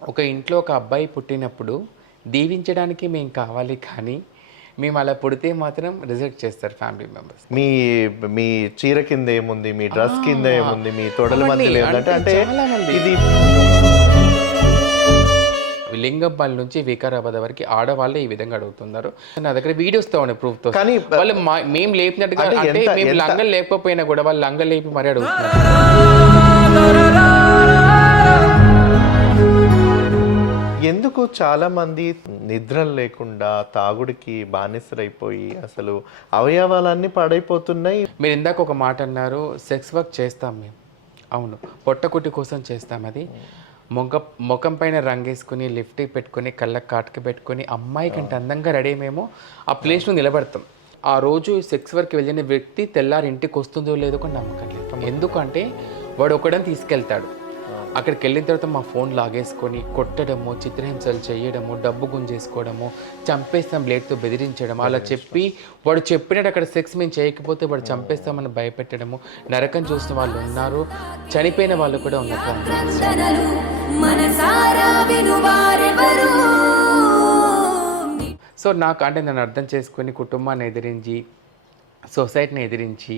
ఒక ఇంట్లో ఒక అబ్బాయి పుట్టినప్పుడు దీవించడానికి మేము కావాలి కానీ, మేము అలా పుడితే మాత్రం రిజెక్ట్ చేస్తారు ఫ్యామిలీ మెంబర్స్. మీ మీ చీర కింద ఏముంది? మీ డ్రెస్ కింద ఆ! ఏముంది? మీ తొడల అవన్నీ మధ్యలో ఏముంది? అంటే అంటే చాలామంది ఇది లింగంపల్లి నుంచి వికారాబాద్ వరకు ఆడవాళ్ళే ఈ విధంగా అడుగుతున్నారు. నా దగ్గర వీడియోస్‌తో ఉన్నాయి ప్రూఫ్‌తో. కానీ వాళ్ళు మేము లేపినట్టుగా అంటే అంటే ఎంత మేము ఎంత లంగలు లేకపోయినా కూడా వాళ్ళు లంగలు లేపి మరీ అడుగుతున్నారు. ఎందుకు చాలా మంది నిద్రలు లేకుండా తాగుడికి బానిసరైపోయి అసలు అవయవాలన్నీ పాడైపోతున్నాయి. మీరు ఇందాక ఒక మాట అన్నారు, సెక్స్ వర్క్ చేస్తాం మేము. అవును, పొట్టకుట్టి కోసం చేస్తాం అది. ముఖం పైన రంగేసుకుని లిఫ్ట్ పెట్టుకొని కళ్ళకి కాటుక పెట్టుకొని అమ్మాయి కంటే అందంగా రెడీ మేము ఆ ప్లేస్లో నిలబడతాం. ఆ రోజు సెక్స్ వర్క్ వెళ్ళిన వ్యక్తి తెల్లారి ఇంటికి వస్తుందో లేదో కూడా నమ్మకం లేదు. ఎందుకంటే వాడు ఒకడని తీసుకెళ్తాడు. అక్కడికి వెళ్ళిన తర్వాత మా ఫోన్ లాగేసుకొని కొట్టడము, చిత్రహింసలు చేయడము, డబ్బు గుంజేసుకోవడము, చంపేస్తాం బ్లేడ్తో బెదిరించడం, అలా చెప్పి వాడు చెప్పినట్టు అక్కడ సెక్స్ మేము చేయకపోతే వాడు చంపేస్తామని భయపెట్టడము. నరకం చూసిన వాళ్ళు ఉన్నారు, చనిపోయిన వాళ్ళు కూడా ఉన్నారు. సో నాకు అంటే నన్ను అర్థం చేసుకొని కుటుంబాన్ని ఎదిరించి, సొసైటీని ఎదిరించి,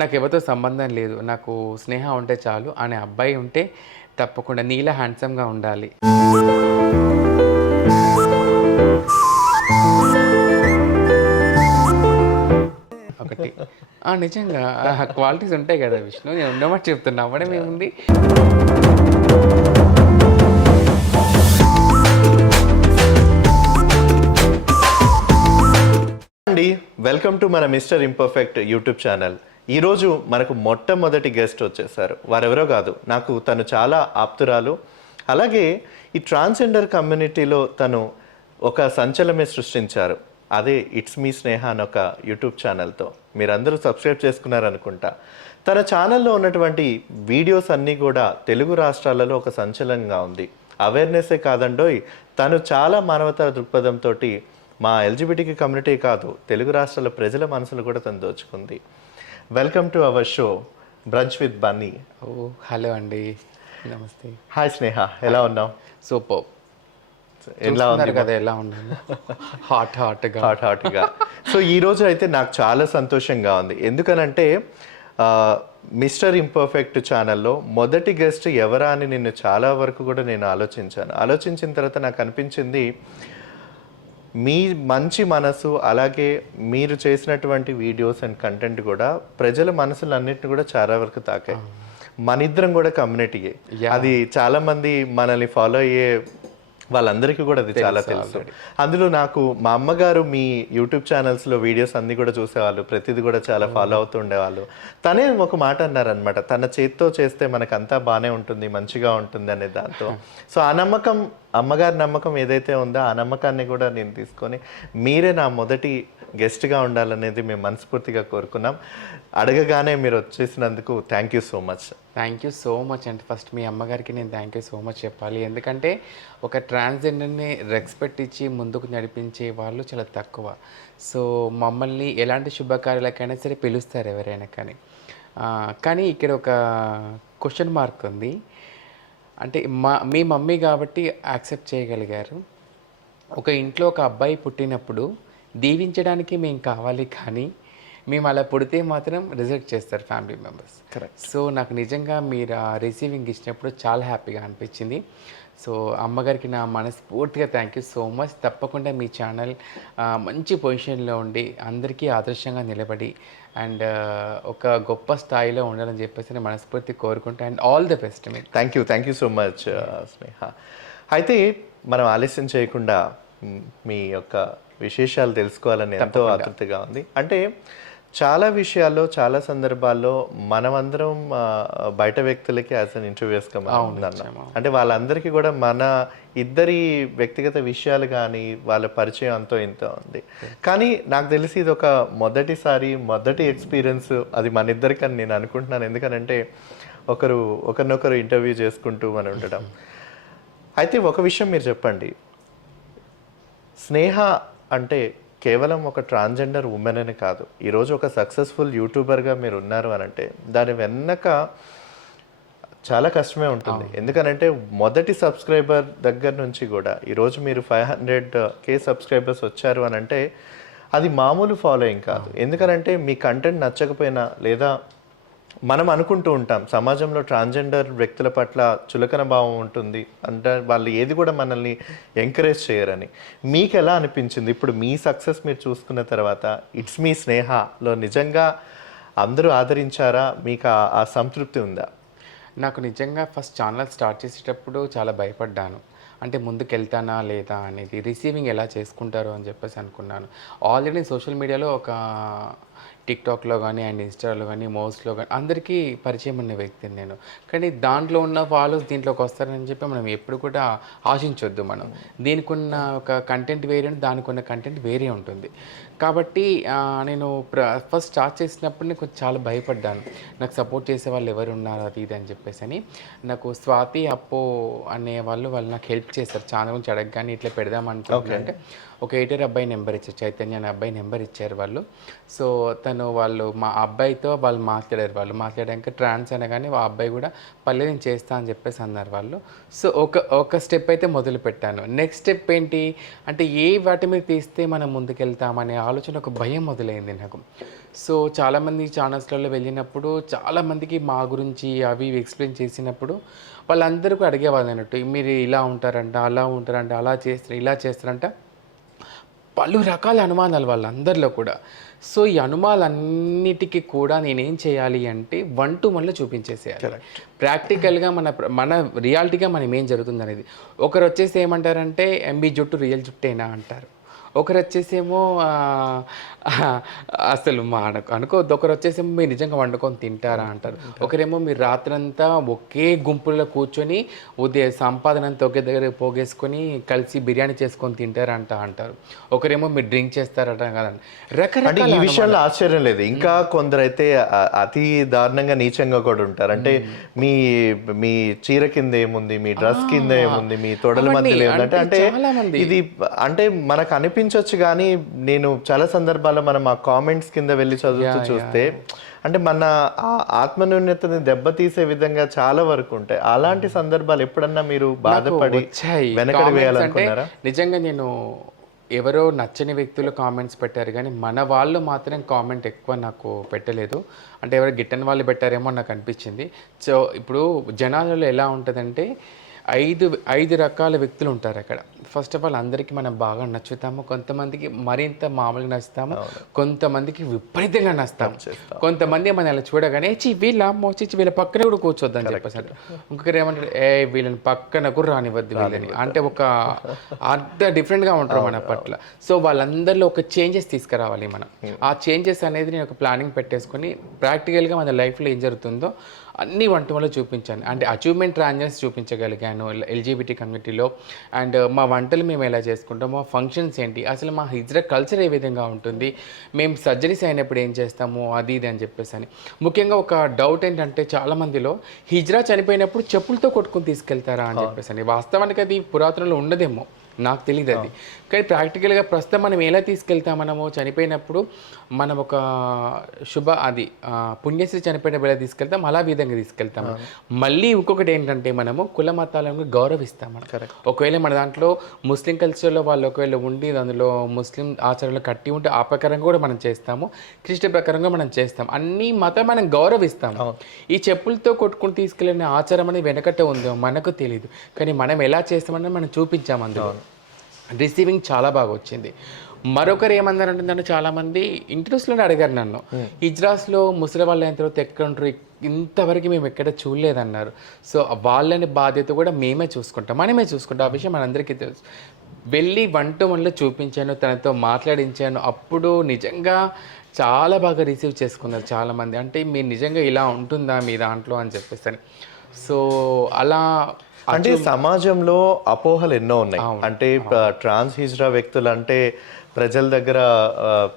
నాకు ఎవరితో సంబంధం లేదు, నాకు స్నేహ ఉంటే చాలు అనే అబ్బాయి ఉంటే తప్పకుండా నీలా హ్యాండ్సమ్గా ఉండాలి. ఒకటి నిజంగా క్వాలిటీస్ ఉంటాయి కదా విష్ణు, నేను ఉన్నమాట చెప్తున్నా, అవ్వడం ఏముంది. అండి, వెల్కమ్ టు మన మిస్టర్ ఇంపర్ఫెక్ట్ యూట్యూబ్ ఛానల్. ఈరోజు మనకు మొట్టమొదటి గెస్ట్ వచ్చేసారు. వారెవరో కాదు, నాకు తను చాలా ఆప్తురాలు. అలాగే ఈ ట్రాన్స్జెండర్ కమ్యూనిటీలో తను ఒక సంచలనమే సృష్టించారు. అదే ఇట్స్ మీ స్నేహ అని ఒక యూట్యూబ్ ఛానల్తో. మీరందరూ సబ్స్క్రైబ్ చేసుకున్నారనుకుంటా. తన ఛానల్లో ఉన్నటువంటి వీడియోస్ అన్నీ కూడా తెలుగు రాష్ట్రాలలో ఒక సంచలనంగా ఉంది. అవేర్నెస్సే కాదండోయ్, తను చాలా మానవతా దృక్పథంతో మా ఎల్జిబిటికి కమ్యూనిటీ కాదు, తెలుగు రాష్ట్రాల ప్రజల మనసులు కూడా తను దోచుకుంది. Welcome to our show brunch with Bunny. ఓ హలో అండి, నమస్తే. హాయ్ స్నేహ, ఎలా ఉన్నావు? సూపర్. ఎలా ఉంది కదా ఎలా ఉన్నాను? హాట్గా. సో ఈ రోజు అయితే నాకు చాలా సంతోషంగా ఉంది. ఎందుకనంటే మిస్టర్ ఇంపర్ఫెక్ట్ ఛానల్లో మొదటి గెస్ట్ ఎవరా అని నిన్ను చాలా వరకు కూడా నేను ఆలోచించిన తర్వాత నాకు అనిపించింది, మీ మంచి మనసు అలాగే మీరు చేసినటువంటి వీడియోస్ అండ్ కంటెంట్ కూడా ప్రజల మనసులన్నిటిని కూడా చాలా వరకు తాకాయి. మనిద్దరం కూడా కమ్యూనిటీయే. అది చాలా మంది మనల్ని ఫాలో అయ్యే వాళ్ళందరికీ కూడా అది చాలా తెలుసు. అందులో నాకు మా అమ్మగారు మీ యూట్యూబ్ ఛానల్స్లో వీడియోస్ అన్నీ కూడా చూసేవాళ్ళు, ప్రతిదీ కూడా చాలా ఫాలో అవుతూ ఉండేవాళ్ళు. తనే ఒక మాట అన్నారనమాట, తన చేతితో చేస్తే మనకంతా బాగానే ఉంటుంది, మంచిగా ఉంటుంది అనే దాంతో. సో ఆ నమ్మకం, అమ్మగారి నమ్మకం ఏదైతే ఉందో ఆ నమ్మకాన్ని కూడా నేను తీసుకొని మీరే నా మొదటి గెస్ట్గా ఉండాలనేది మేము మనస్ఫూర్తిగా కోరుకున్నాం. అడగగానే మీరు వచ్చేసినందుకు thank you so much. Thank you so much అంటే ఫస్ట్ మీ అమ్మగారికి నేను థ్యాంక్ యూ సో మచ్ చెప్పాలి. ఎందుకంటే ఒక ట్రాన్స్జెండర్ని రెస్పెక్ట్ ఇచ్చి ముందుకు నడిపించే వాళ్ళు చాలా తక్కువ. సో మమ్మల్ని ఎలాంటి శుభకార్యాలకైనా సరే పిలుస్తారు ఎవరైనా కానీ. కానీ ఇక్కడ ఒక క్వశ్చన్ మార్క్ ఉంది. అంటే మీ మమ్మీ కాబట్టి యాక్సెప్ట్ చేయగలిగారు. ఒక ఇంట్లో ఒక అబ్బాయి పుట్టినప్పుడు దీవించడానికి మేము కావాలి కానీ, మేము అలా పుడితే మాత్రం రిజెక్ట్ చేస్తారు ఫ్యామిలీ మెంబర్స్. కరెక్ట్. సో నాకు నిజంగా మీరు ఆ రిసీవింగ్ ఇచ్చినప్పుడు చాలా హ్యాపీగా అనిపించింది. సో అమ్మగారికి నా మనస్ఫూర్తిగా థ్యాంక్ యూ సో మచ్. తప్పకుండా మీ ఛానల్ మంచి పొజిషన్లో ఉండి అందరికీ ఆదర్శంగా నిలబడి అండ్ ఒక గొప్ప స్థాయిలో ఉండాలని చెప్పేసి నేను మనస్ఫూర్తి కోరుకుంటా. అండ్ ఆల్ ది బెస్ట్ మీకు. థ్యాంక్ యూ సో మచ్ స్నేహ. అయితే మనం ఆలస్యం చేయకుండా మీ యొక్క విశేషాలు తెలుసుకోవాలని ఎంతో ఆతృతగా ఉంది. అంటే చాలా విషయాల్లో, చాలా సందర్భాల్లో మనమందరం బయట వ్యక్తులకి యాజ్ అన్ ఇంటర్వ్యూస్గా ఉందన్నాం. అంటే వాళ్ళందరికీ కూడా మన ఇద్దరి వ్యక్తిగత విషయాలు కానీ వాళ్ళ పరిచయం అంతో ఇంతో ఉంది. కానీ నాకు తెలిసి ఇది ఒక మొదటి ఎక్స్పీరియన్స్ అది మన ఇద్దరికని నేను అనుకుంటున్నాను. ఎందుకనంటే ఒకరినొకరు ఇంటర్వ్యూ చేసుకుంటూ మనం ఉండడం. అయితే ఒక విషయం మీరు చెప్పండి, స్నేహ అంటే కేవలం ఒక ట్రాన్స్జెండర్ ఉమెన్ అని కాదు, ఈరోజు ఒక సక్సెస్ఫుల్ యూట్యూబర్గా మీరు ఉన్నారు అని అంటే దాని వెన్నక చాలా కష్టమే ఉంటుంది. ఎందుకనంటే మొదటి సబ్స్క్రైబర్ దగ్గర నుంచి కూడా ఈరోజు మీరు 500K సబ్స్క్రైబర్స్ వచ్చారు అని అంటే అది మామూలు ఫాలోయింగ్ కాదు. ఎందుకనంటే మీ కంటెంట్ నచ్చకపోయినా లేదా మనం అనుకుంటూ ఉంటాం సమాజంలో ట్రాన్స్జెండర్ వ్యక్తుల పట్ల చులకన భావం ఉంటుంది అంటే వాళ్ళు ఏది కూడా మనల్ని ఎంకరేజ్ చేయరని. మీకు ఎలా అనిపించింది ఇప్పుడు మీ సక్సెస్ మీరు చూసుకున్న తర్వాత ఇట్స్ మీ స్నేహలో నిజంగా అందరూ ఆదరించారా? మీకు ఆ సంతృప్తి ఉందా? నాకు నిజంగా ఫస్ట్ ఛానల్ స్టార్ట్ చేసేటప్పుడు చాలా భయపడ్డాను. అంటే ముందుకెళ్తానా లేదా అనేది, రిసీవింగ్ ఎలా చేసుకుంటారో అని చెప్పేసి అనుకున్నాను. ఆల్రెడీ సోషల్ మీడియాలో ఒక టిక్టాక్లో కానీ అండ్ ఇన్స్టాలో కానీ మోస్ట్లో కానీ అందరికీ పరిచయం ఉన్న వ్యక్తిని నేను. కానీ దాంట్లో ఉన్న ఫాలోవర్స్ దీంట్లోకి వస్తారని చెప్పి మనం ఎప్పుడు కూడా ఆశించొద్దు. మనం దీనికి ఉన్న ఒక కంటెంట్ వేరే, దానికి ఉన్న కంటెంట్ వేరే ఉంటుంది. కాబట్టి నేను ఫస్ట్ స్టార్ట్ చేసినప్పుడు నేను కొంచెం చాలా భయపడ్డాను. నాకు సపోర్ట్ చేసే వాళ్ళు ఎవరు ఉన్నారు అది ఇది అని చెప్పేసి అని. నాకు స్వాతి అప్పో అనే వాళ్ళు నాకు హెల్ప్ చేస్తారు. ఛానల్ గురించి అడగగానే ఇట్లా పెడదాం అనుకుంటే ఒక ఎడిటర్ అబ్బాయి నెంబర్ ఇచ్చారు, చైతన్య అనే అబ్బాయి నెంబర్ ఇచ్చారు వాళ్ళు. సో వాళ్ళు మా అబ్బాయితో వాళ్ళు మాట్లాడాక ట్రాన్స్ అనగానే ఆ అబ్బాయి కూడా పల్లె నేను చేస్తా అని చెప్పేసి అన్నారు వాళ్ళు. సో ఒక స్టెప్ అయితే మొదలు పెట్టాను. నెక్స్ట్ స్టెప్ ఏంటి అంటే వాటి మీద తీస్తే మనం ముందుకెళ్తామనే ఆలోచన, ఒక భయం మొదలైంది నాకు. సో చాలామంది ఛానల్స్లలో వెళ్ళినప్పుడు చాలామందికి మా గురించి అవి ఎక్స్ప్లెయిన్ చేసినప్పుడు వాళ్ళందరికీ అడిగేవాళ్ళు అన్నట్టు, మీరు ఇలా ఉంటారంట, అలా ఉంటారంట, అలా చేస్తారు, ఇలా చేస్తారంట, పలు రకాల అనుమానాలు వాళ్ళందరిలో కూడా. సో ఈ అనుమానాలన్నిటికీ కూడా నేనేం చేయాలి అంటే 1 to 1లో చూపించేసేయాలి. ప్రాక్టికల్గా మన రియాలిటీగా మనం ఏం జరుగుతుంది అనేది. ఒకరు వచ్చేసి ఏమంటారంటే మీ జుట్టు రియల్ జుట్టేనా అంటారు. ఒకరు వచ్చేసేమో అసలు అనుకోవద్దు. ఒకరు వచ్చేసేమో మీరు నిజంగా వండుకొని తింటారా అంటారు. ఒకరేమో మీరు రాత్రంతా ఒకే గుంపుల్లో కూర్చొని సంపాదన అంతా ఒకే దగ్గర పోగేసుకొని కలిసి బిర్యానీ చేసుకొని తింటారంట అంటారు. ఒకరేమో మీరు డ్రింక్ చేస్తారట కదండి. రకరకాల ఈ విషయంలో ఆశ్చర్యం లేదు. ఇంకా కొందరైతే అతి దారుణంగా నీచంగా కూడా ఉంటారు. అంటే మీ చీర కింద ఏముంది, మీ డ్రెస్ కింద ఏముంది, మీ తొడల మధ్యలో ఏముంది అంటే ఇది అంటే మనకు అనిపించవచ్చు. కానీ నేను చాలా సందర్భాల్లో మనం ఆ కామెంట్స్ కింద వెళ్ళి చదువుతూ చూస్తే అంటే మన ఆత్మన్యూన్యతని దెబ్బతీసే విధంగా చాలా వరకు ఉంటాయి. అలాంటి సందర్భాలు ఎప్పుడన్నా మీరు బాధపడి వెనకడి వేయాలనుకున్నారా? నిజంగా నేను ఎవరో నచ్చని వ్యక్తులు కామెంట్స్ పెట్టారు కానీ మన వాళ్ళు మాత్రం కామెంట్ ఎక్కువ నాకు పెట్టలేదు. అంటే ఎవరో గిట్టని వాళ్ళు పెట్టారేమో నాకు అనిపించింది. సో ఇప్పుడు జనాలలో ఎలా ఉంటుందంటే 5 రకాల వ్యక్తులు ఉంటారు అక్కడ. ఫస్ట్ ఆఫ్ ఆల్ అందరికీ మనం బాగా నచ్చుతాము, కొంతమందికి మరింత మామూలుగా నచ్చుతాము, కొంతమందికి విపరీతంగా నచ్చుతాము, కొంతమంది మన అలా చూడగానే వీళ్ళ పక్కన కూడా కూర్చోద్దని చెప్పేసి. ఇంకొకరు ఏమంటారు, వీళ్ళని పక్కన కూడా రానివ్వద్దు వీళ్ళని, అంటే ఒక అంత డిఫరెంట్గా ఉంటారు మన పట్ల. సో వాళ్ళందరిలో ఒక చేంజెస్ తీసుకురావాలి మనం. ఆ చేంజెస్ అనేది నేను ఒక ప్లానింగ్ పెట్టేసుకొని ప్రాక్టికల్గా మన లైఫ్లో ఏం జరుగుతుందో అన్ని వంటలు చూపించాను. అంటే అచీవ్మెంట్ ట్రాన్జెక్ట్స్ చూపించగలిగాను ఎల్జీబీటీ కమ్యూనిటీలో. అండ్ మా వంటలు మేము ఎలా చేసుకుంటాం, మా ఫంక్షన్స్ ఏంటి, అసలు మా హిజ్రా కల్చర్ ఏ విధంగా ఉంటుంది, మేము సర్జరీస్ అయినప్పుడు ఏం చేస్తాము, అది ఇది అని చెప్పేసి అని. ముఖ్యంగా ఒక డౌట్ ఏంటంటే చాలామందిలో హిజ్రా చనిపోయినప్పుడు చెప్పులతో కొట్టుకుని తీసుకెళ్తారా అని చెప్పేసి అని. వాస్తవానికి అది పురాతనలో ఉండదేమో, నాకు తెలియదు అది. కానీ ప్రాక్టికల్గా ప్రస్తుతం మనం ఎలా తీసుకెళ్తాం, మనము చనిపోయినప్పుడు మనం ఒక పుణ్యశ్రీ చనిపోయినప్పుడు ఎలా తీసుకెళ్తాం అలా విధంగా తీసుకెళ్తాము. మళ్ళీ ఇంకొకటి ఏంటంటే మనము కుల మతాలను గౌరవిస్తాం. ఒకవేళ మన దాంట్లో ముస్లిం కల్చర్లో వాళ్ళు ఒకవేళ ఉండి అందులో ముస్లిం ఆచారాలు కట్టి ఉంటే ఆ ప్రకారంగా కూడా మనం చేస్తాము, క్రిస్టియన్ ప్రకారంగా మనం చేస్తాం. అన్ని మతం మనం గౌరవిస్తాము. ఈ చెప్పులతో కొట్టుకుని తీసుకెళ్ళిన ఆచారం అనేది వెనకట్ట ఉందో మనకు తెలియదు, కానీ మనం ఎలా చేస్తామని మనం చూపించాము. అందులో రిసీవింగ్ చాలా బాగా వచ్చింది. మరొకరు ఏమన్నారంటే చాలామంది ఇంటర్వ్యూస్లోనే అడిగారు నన్ను, హిజ్రాస్లో ముసలి వాళ్ళు అయిన తర్వాత ఎక్కడ ఉంటారు, ఇంతవరకు మేము ఎక్కడ చూడలేదన్నారు. సో వాళ్ళని బాధ్యత కూడా మనమే చూసుకుంటాం. ఆ విషయం మనందరికీ తెలుసు. వెళ్ళి 1 to 1లో చూపించాను, తనతో మాట్లాడించాను. అప్పుడు నిజంగా చాలా బాగా రిసీవ్ చేసుకున్నారు చాలామంది. అంటే మీరు నిజంగా ఇలా ఉంటుందా మీ దాంట్లో అని చెప్పేసి. సో అలా అంటే సమాజంలో అపోహలు ఎన్నో ఉన్నాయి. అంటే ట్రాన్స్ హిజ్రా వ్యక్తులు అంటే ప్రజల దగ్గర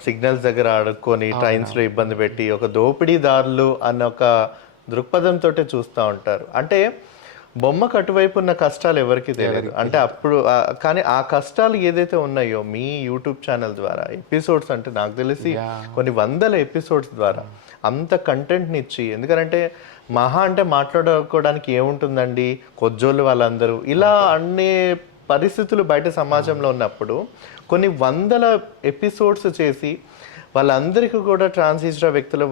సిగ్నల్స్ దగ్గర అడుక్కొని ట్రైన్స్లో ఇబ్బంది పెట్టి ఒక దోపిడీదారులు అన్న ఒక దృక్పథంతో చూస్తూ ఉంటారు. అంటే బొమ్మకు అటువైపు ఉన్న కష్టాలు ఎవరికి తెలియదు. అంటే అప్పుడు కానీ ఆ కష్టాలు ఏదైతే ఉన్నాయో మీ యూట్యూబ్ ఛానల్ ద్వారా ఎపిసోడ్స్, అంటే నాకు తెలిసి కొన్ని వందల ఎపిసోడ్స్ ద్వారా అంత కంటెంట్ని ఇచ్చి, ఎందుకంటే మహా అంటే మాట్లాడుకోవడానికి ఏముంటుందండి కొజ్జోళ్ళు వాళ్ళందరూ ఇలా అన్ని పరిస్థితులు బయట సమాజంలో ఉన్నప్పుడు కొన్ని వందల ఎపిసోడ్స్ చేసి వాళ్ళందరికీ కూడా ట్రాన్స్జెండర్ వ్యక్తులు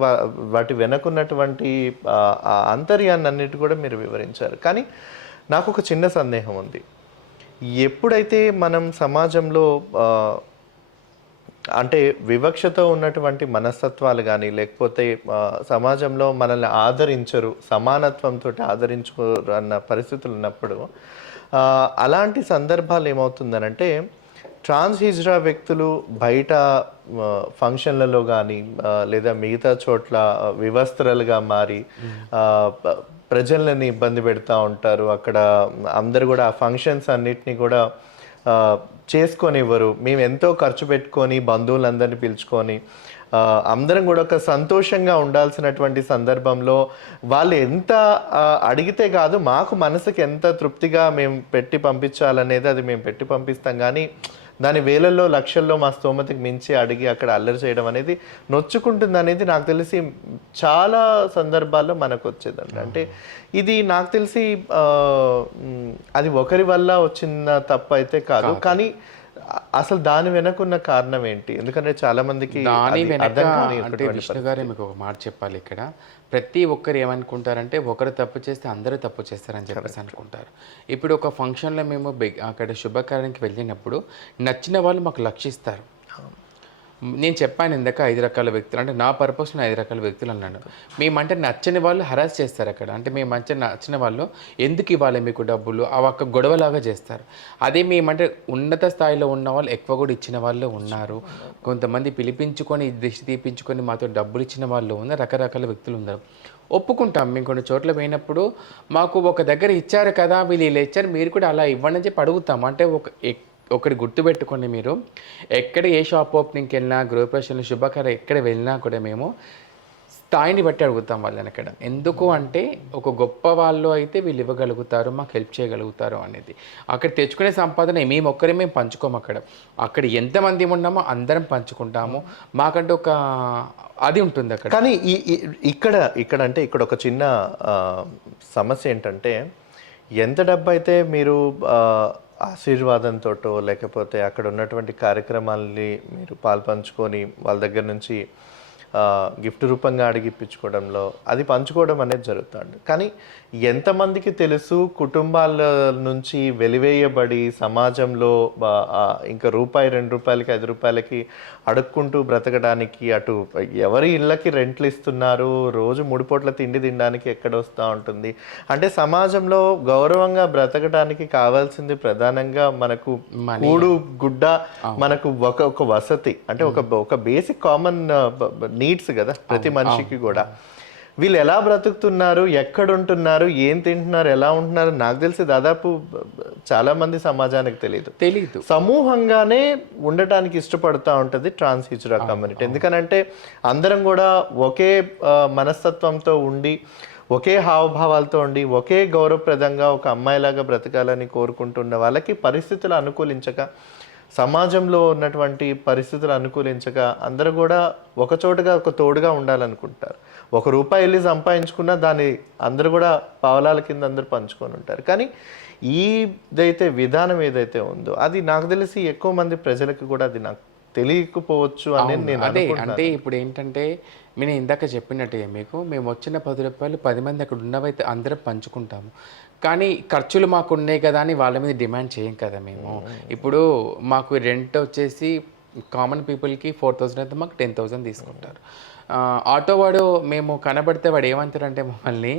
వాటి వెనకున్నటువంటి అంతర్యాన్ని అన్నిటి కూడా మీరు వివరించారు. కానీ నాకు ఒక చిన్న సందేహం ఉంది. ఎప్పుడైతే మనం సమాజంలో అంటే వివక్షతో ఉన్నటువంటి మనస్తత్వాలు కానీ, లేకపోతే సమాజంలో మనల్ని ఆదరించరు, సమానత్వంతో ఆదరించుకోరు అన్న పరిస్థితులు ఉన్నప్పుడు అలాంటి సందర్భాలు ఏమవుతుందనంటే ట్రాన్స్జెండర్ వ్యక్తులు బయట ఫంక్షన్లలో కానీ లేదా మిగతా చోట్ల వివస్త్రలుగా మారి ప్రజలని ఇబ్బంది పెడతా ఉంటారు. అక్కడ అందరు కూడా ఆ ఫంక్షన్స్ అన్నిటినీ కూడా చేసుకొనివ్వరు. మేము ఎంతో ఖర్చు పెట్టుకొని బంధువులందరినీ పిలుచుకొని అందరం కూడా ఒక సంతోషంగా ఉండాల్సినటువంటి సందర్భంలో వాళ్ళు ఎంత అడిగితే కాదు, మాకు మనసుకి ఎంత తృప్తిగా మేము పెట్టి పంపించాలనేది అది మేము పెట్టి పంపిస్తాం. కానీ దాని వేలల్లో లక్షల్లో మా స్తోమతకి మించి అడిగి అక్కడ అల్లరి చేయడం అనేది నొచ్చుకుంటుంది అనేది నాకు తెలిసి చాలా సందర్భాల్లో మనకు వచ్చేదండి. అంటే ఇది నాకు తెలిసి అది ఒకరి వల్ల వచ్చిన తప్పు అయితే కాదు, కానీ అసలు దాని వెనకున్న కారణం ఏంటి? ఎందుకంటే చాలా మందికి దాని వెనక అంటే విష్ణు గారే మీకు ఒక మాట చెప్పాలి. ఇక్కడ ప్రతి ఒక్కరు ఏమనుకుంటారంటే ఒకరు తప్పు చేస్తే అందరూ తప్పు చేస్తారని చెప్పేసి అనుకుంటారు. ఇప్పుడు ఒక ఫంక్షన్లో మేము అక్కడ శుభకార్యానికి వెళ్ళినప్పుడు నచ్చిన వాళ్ళు మాకు లక్షిస్తారు. నేను చెప్పాను ఇందాక 5 రకాల వ్యక్తులు, అంటే నా పర్పస్ 5 రకాల వ్యక్తులు అన్నాను. మేమంటే నచ్చని వాళ్ళు హరాస్ చేస్తారు అక్కడ. అంటే మేమంటే నచ్చిన వాళ్ళు ఎందుకు ఇవ్వాలి మీకు డబ్బులు, ఆ ఒక్క గొడవలాగా చేస్తారు. అదే మేమంటే ఉన్నత స్థాయిలో ఉన్న వాళ్ళు ఎక్కువ కూడా ఇచ్చిన వాళ్ళు ఉన్నారు. కొంతమంది పిలిపించుకొని దిష్టి తీపించుకొని మాతో డబ్బులు ఇచ్చిన వాళ్ళు ఉన్నారు. రకరకాల వ్యక్తులు ఉన్నారు. ఒప్పుకుంటాం. మేము కొన్ని చోట్ల పోయినప్పుడు మాకు ఒక దగ్గర ఇచ్చారు కదా, వీళ్ళు ఇలా ఇచ్చారు, మీరు కూడా అలా ఇవ్వండి అని చెప్పి అడుగుతాం. అంటే ఒకటి గుర్తుపెట్టుకోండి, మీరు ఎక్కడ ఏ షాప్ ఓపెనింగ్కి వెళ్ళినా, గృహప్రవేశంలో శుభకార్యం ఎక్కడ వెళ్ళినా కూడా మేము స్థాయిని బట్టి అడుగుతాం వాళ్ళని అక్కడ. ఎందుకు అంటే ఒక గొప్ప వాళ్ళు అయితే వీళ్ళు ఇవ్వగలుగుతారు, మాకు హెల్ప్ చేయగలుగుతారు అనేది. అక్కడ తెచ్చుకునే సంపాదన మేము ఒక్కరే మేము పంచుకోము. అక్కడ ఎంతమంది ఉన్నామో అందరం పంచుకుంటాము. మాకంటే ఒక అది ఉంటుంది అక్కడ. కానీ ఇక్కడ అంటే ఇక్కడ ఒక చిన్న సమస్య ఏంటంటే, ఎంత డబ్బు అయితే మీరు ఆశీర్వాదంతో లేకపోతే అక్కడ ఉన్నటువంటి కార్యక్రమాలని మీరు పాల్పంచుకొని వాళ్ళ దగ్గర నుంచి గిఫ్ట్ రూపంగా అడిగిప్పించుకోవడంలో అది పంచుకోవడం అనేది జరుగుతుంది. కానీ ఎంతమందికి తెలుసు కుటుంబాల నుంచి వెలివేయబడి సమాజంలో ఇంకా రూపాయి 2 రూపాయలకి 5 రూపాయలకి అడుక్కుంటూ బ్రతకడానికి, అటు ఎవరి ఇళ్ళకి రెంట్లు ఇస్తున్నారు, రోజు 3 పూట్ల తిండి తినడానికి ఎక్కడ వస్తూ ఉంటుంది. అంటే సమాజంలో గౌరవంగా బ్రతకడానికి కావాల్సింది ప్రధానంగా మనకు కూడు గుడ్డ, మనకు ఒక వసతి, అంటే ఒక బేసిక్ కామన్ నీడ్స్ కదా ప్రతి మనిషికి కూడా. వీళ్ళు ఎలా బ్రతుకుతున్నారు, ఎక్కడుంటున్నారు, ఏం తింటున్నారు, ఎలా ఉంటున్నారు, నాకు తెలిసి దాదాపు చాలా మంది సమాజానికి తెలియదు. సమూహంగానే ఉండటానికి ఇష్టపడుతూ ఉంటుంది ట్రాన్స్జెండర్ కమ్యూనిటీ. ఎందుకనంటే అందరం కూడా ఒకే మనస్తత్వంతో ఉండి, ఒకే హావభావాలతో ఉండి, ఒకే గౌరవప్రదంగా ఒక అమ్మాయిలాగా బ్రతకాలని కోరుకుంటున్న వాళ్ళకి పరిస్థితులు అనుకూలించక, సమాజంలో ఉన్నటువంటి పరిస్థితులు అనుకూలించక అందరూ కూడా ఒక చోటుగా ఒక తోడుగా ఉండాలనుకుంటారు. ₹1 వెళ్ళి సంపాదించుకున్నా దాన్ని అందరూ కూడా పావలాల కింద అందరూ పంచుకొని ఉంటారు. కానీ ఈదైతే విధానం ఏదైతే ఉందో అది నాకు తెలిసి ఎక్కువ మంది ప్రజలకు కూడా అది నాకు తెలియకపోవచ్చు అనేది నేను అనుకుంటున్నాను. అంటే ఇప్పుడు ఏంటంటే నేను ఇందాక చెప్పినట్టుగా మేము వచ్చిన ₹10 10 మంది అక్కడ ఉన్నవైతే అందరం పంచుకుంటాము. కానీ ఖర్చులు మాకు ఉన్నాయి కదా అని వాళ్ళ మీద డిమాండ్ చేయం కదా మేము. ఇప్పుడు మాకు రెంట్ వచ్చేసి కామన్ పీపుల్కి 4,000 అయితే మాకు 10,000 తీసుకుంటారు. ఆటో వాడు మేము కనబడితే వాడు ఏమంటారంటే మమ్మల్ని,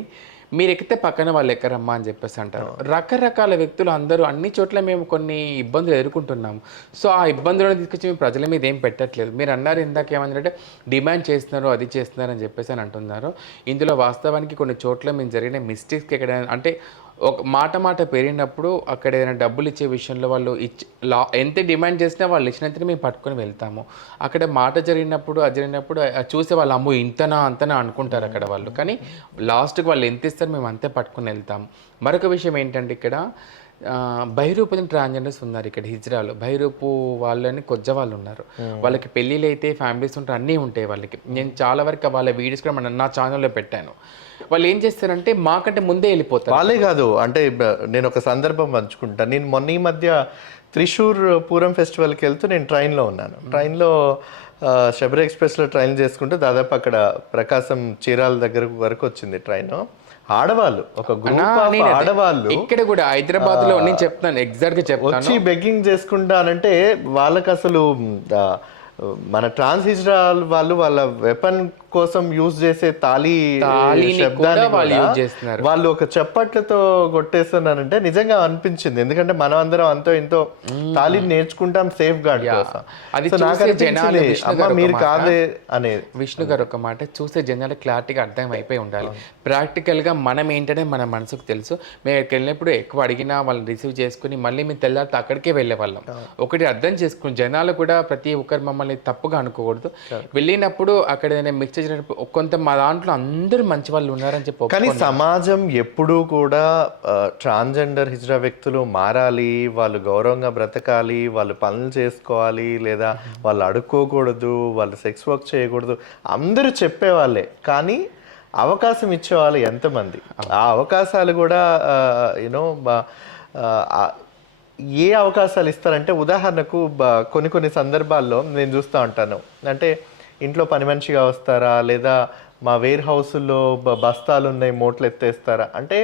మీరు ఎక్కితే పక్కన వాళ్ళు ఎక్కరమ్మా అని చెప్పేసి అంటారు. రకరకాల వ్యక్తులు అందరూ అన్ని చోట్ల మేము కొన్ని ఇబ్బందులు ఎదుర్కొంటున్నాము. సో ఆ ఇబ్బందులను తీసుకొచ్చి మేము ప్రజల మీద ఏం పెట్టట్లేదు. మీరు అన్నారు ఇందాక ఏమంటే డిమాండ్ చేస్తున్నారు, అది చేస్తున్నారు అని చెప్పేసి అని అంటున్నారు. ఇందులో వాస్తవానికి కొన్ని చోట్ల మేము జరిగిన మిస్టేక్స్కి ఎక్కడ అంటే ఒక మాట పెరిగినప్పుడు అక్కడ ఏదైనా డబ్బులు ఇచ్చే విషయంలో వాళ్ళు ఎంత డిమాండ్ చేసినా వాళ్ళు ఇచ్చినంతనే మేము పట్టుకొని వెళ్తాము. అక్కడ మాట జరిగినప్పుడు అది జరిగినప్పుడు చూసే వాళ్ళు అమ్మో ఇంతనా అంతనా అనుకుంటారు అక్కడ వాళ్ళు. కానీ లాస్ట్కి వాళ్ళు ఎంత ఇస్తారు మేము అంతే పట్టుకొని వెళ్తాము. మరొక విషయం ఏంటంటే ఇక్కడ బహిరూపుని ట్రాన్స్జెండర్స్ ఉన్నారు ఇక్కడ హిజ్రాలో. బహిరూపు వాళ్ళని కొజ్జ వాళ్ళు ఉన్నారు. వాళ్ళకి పెళ్ళిళ్ళు అయితే ఫ్యామిలీస్ ఉంటారు, అన్నీ ఉంటాయి వాళ్ళకి. నేను చాలా వరకు వాళ్ళ వీడియోస్ కూడా నా ఛానల్లో పెట్టాను. వాళ్ళు ఏం చేస్తారంటే మాకంటే ముందే వెళ్ళిపోతారు. వాళ్ళే కాదు అంటే నేను ఒక సందర్భం పంచుకుంటాను. నేను మొన్న ఈ మధ్య త్రిశూర్ పూరం ఫెస్టివల్కి వెళ్తూ నేను ట్రైన్లో ఉన్నాను. ట్రైన్లో శబరి ఎక్స్ప్రెస్లో ట్రైన్ చేసుకుంటే దాదాపు అక్కడ ప్రకాశం చీరాల దగ్గర వరకు వచ్చింది ట్రైన్. ఆడవాళ్ళు ఒక గ్రూప్ ఆఫ్ ఆడవాళ్ళు ఇక్కడ కూడా హైదరాబాద్ లో నేను చెప్తాను ఎగ్జాక్ట్ గా చెప్తాను వచ్చి బెగ్గింగ్ చేసుకుంటానంటే వాళ్ళకి అసలు మన ట్రాన్స్ హిజ్రాల్ వాళ్ళు వాళ్ళ వెపన్ కోసం యూజ్ చేసే వాళ్ళు ఒక చప్పట్లతో కొట్టేస్తున్నారంటే నిజంగా అనిపించింది. ఎందుకంటే మనం అందరం అంతో ఇంతో తాళిని నేర్చుకుంటాం సేఫ్ గార్డ్ కోసం. మీరు కాదే అనేది విష్ణు గారు ఒక మాట చూసే జనాలు క్లారిటీగా అర్థం అయిపోయి ఉండాలి. ప్రాక్టికల్ గా మనం ఏంటనే మన మనసుకు తెలుసు. మేము ఎక్కడికి వెళ్ళినప్పుడు ఎక్కువ అడిగినా వాళ్ళని రిసీవ్ చేసుకుని మళ్ళీ మేము తెల్లారితే అక్కడికే వెళ్ళే వాళ్ళం. ఒకటి అర్థం చేసుకుని జనాలు కూడా ప్రతి ఒక్కరు మమ్మల్ని తప్పుగా అనుకోకూడదు. వెళ్ళినప్పుడు అక్కడ మిక్స్ చేసినప్పుడు కొంత మా దాంట్లో అందరూ మంచి వాళ్ళు ఉన్నారని చెప్పి. కానీ సమాజం ఎప్పుడూ కూడా ట్రాన్స్జెండర్ హిజ్రా వ్యక్తులు మారాలి, వాళ్ళు గౌరవంగా బ్రతకాలి, వాళ్ళు పనులు చేసుకోవాలి, లేదా వాళ్ళు అడుక్కోకూడదు, వాళ్ళు సెక్స్ వర్క్ చేయకూడదు అందరూ చెప్పేవాళ్ళే. కానీ అవకాశం ఇచ్చేవాళ్ళు ఎంతమంది? ఆ అవకాశాలు కూడా యూనో ఏ అవకాశాలు ఇస్తారంటే ఉదాహరణకు కొన్ని సందర్భాల్లో నేను చూస్తూ ఉంటాను. అంటే ఇంట్లో పని మనిషిగా వస్తారా, లేదా మా వేర్ హౌస్లో బస్తాలు ఉన్నాయి మూటలు ఎత్తేస్తారా అంటే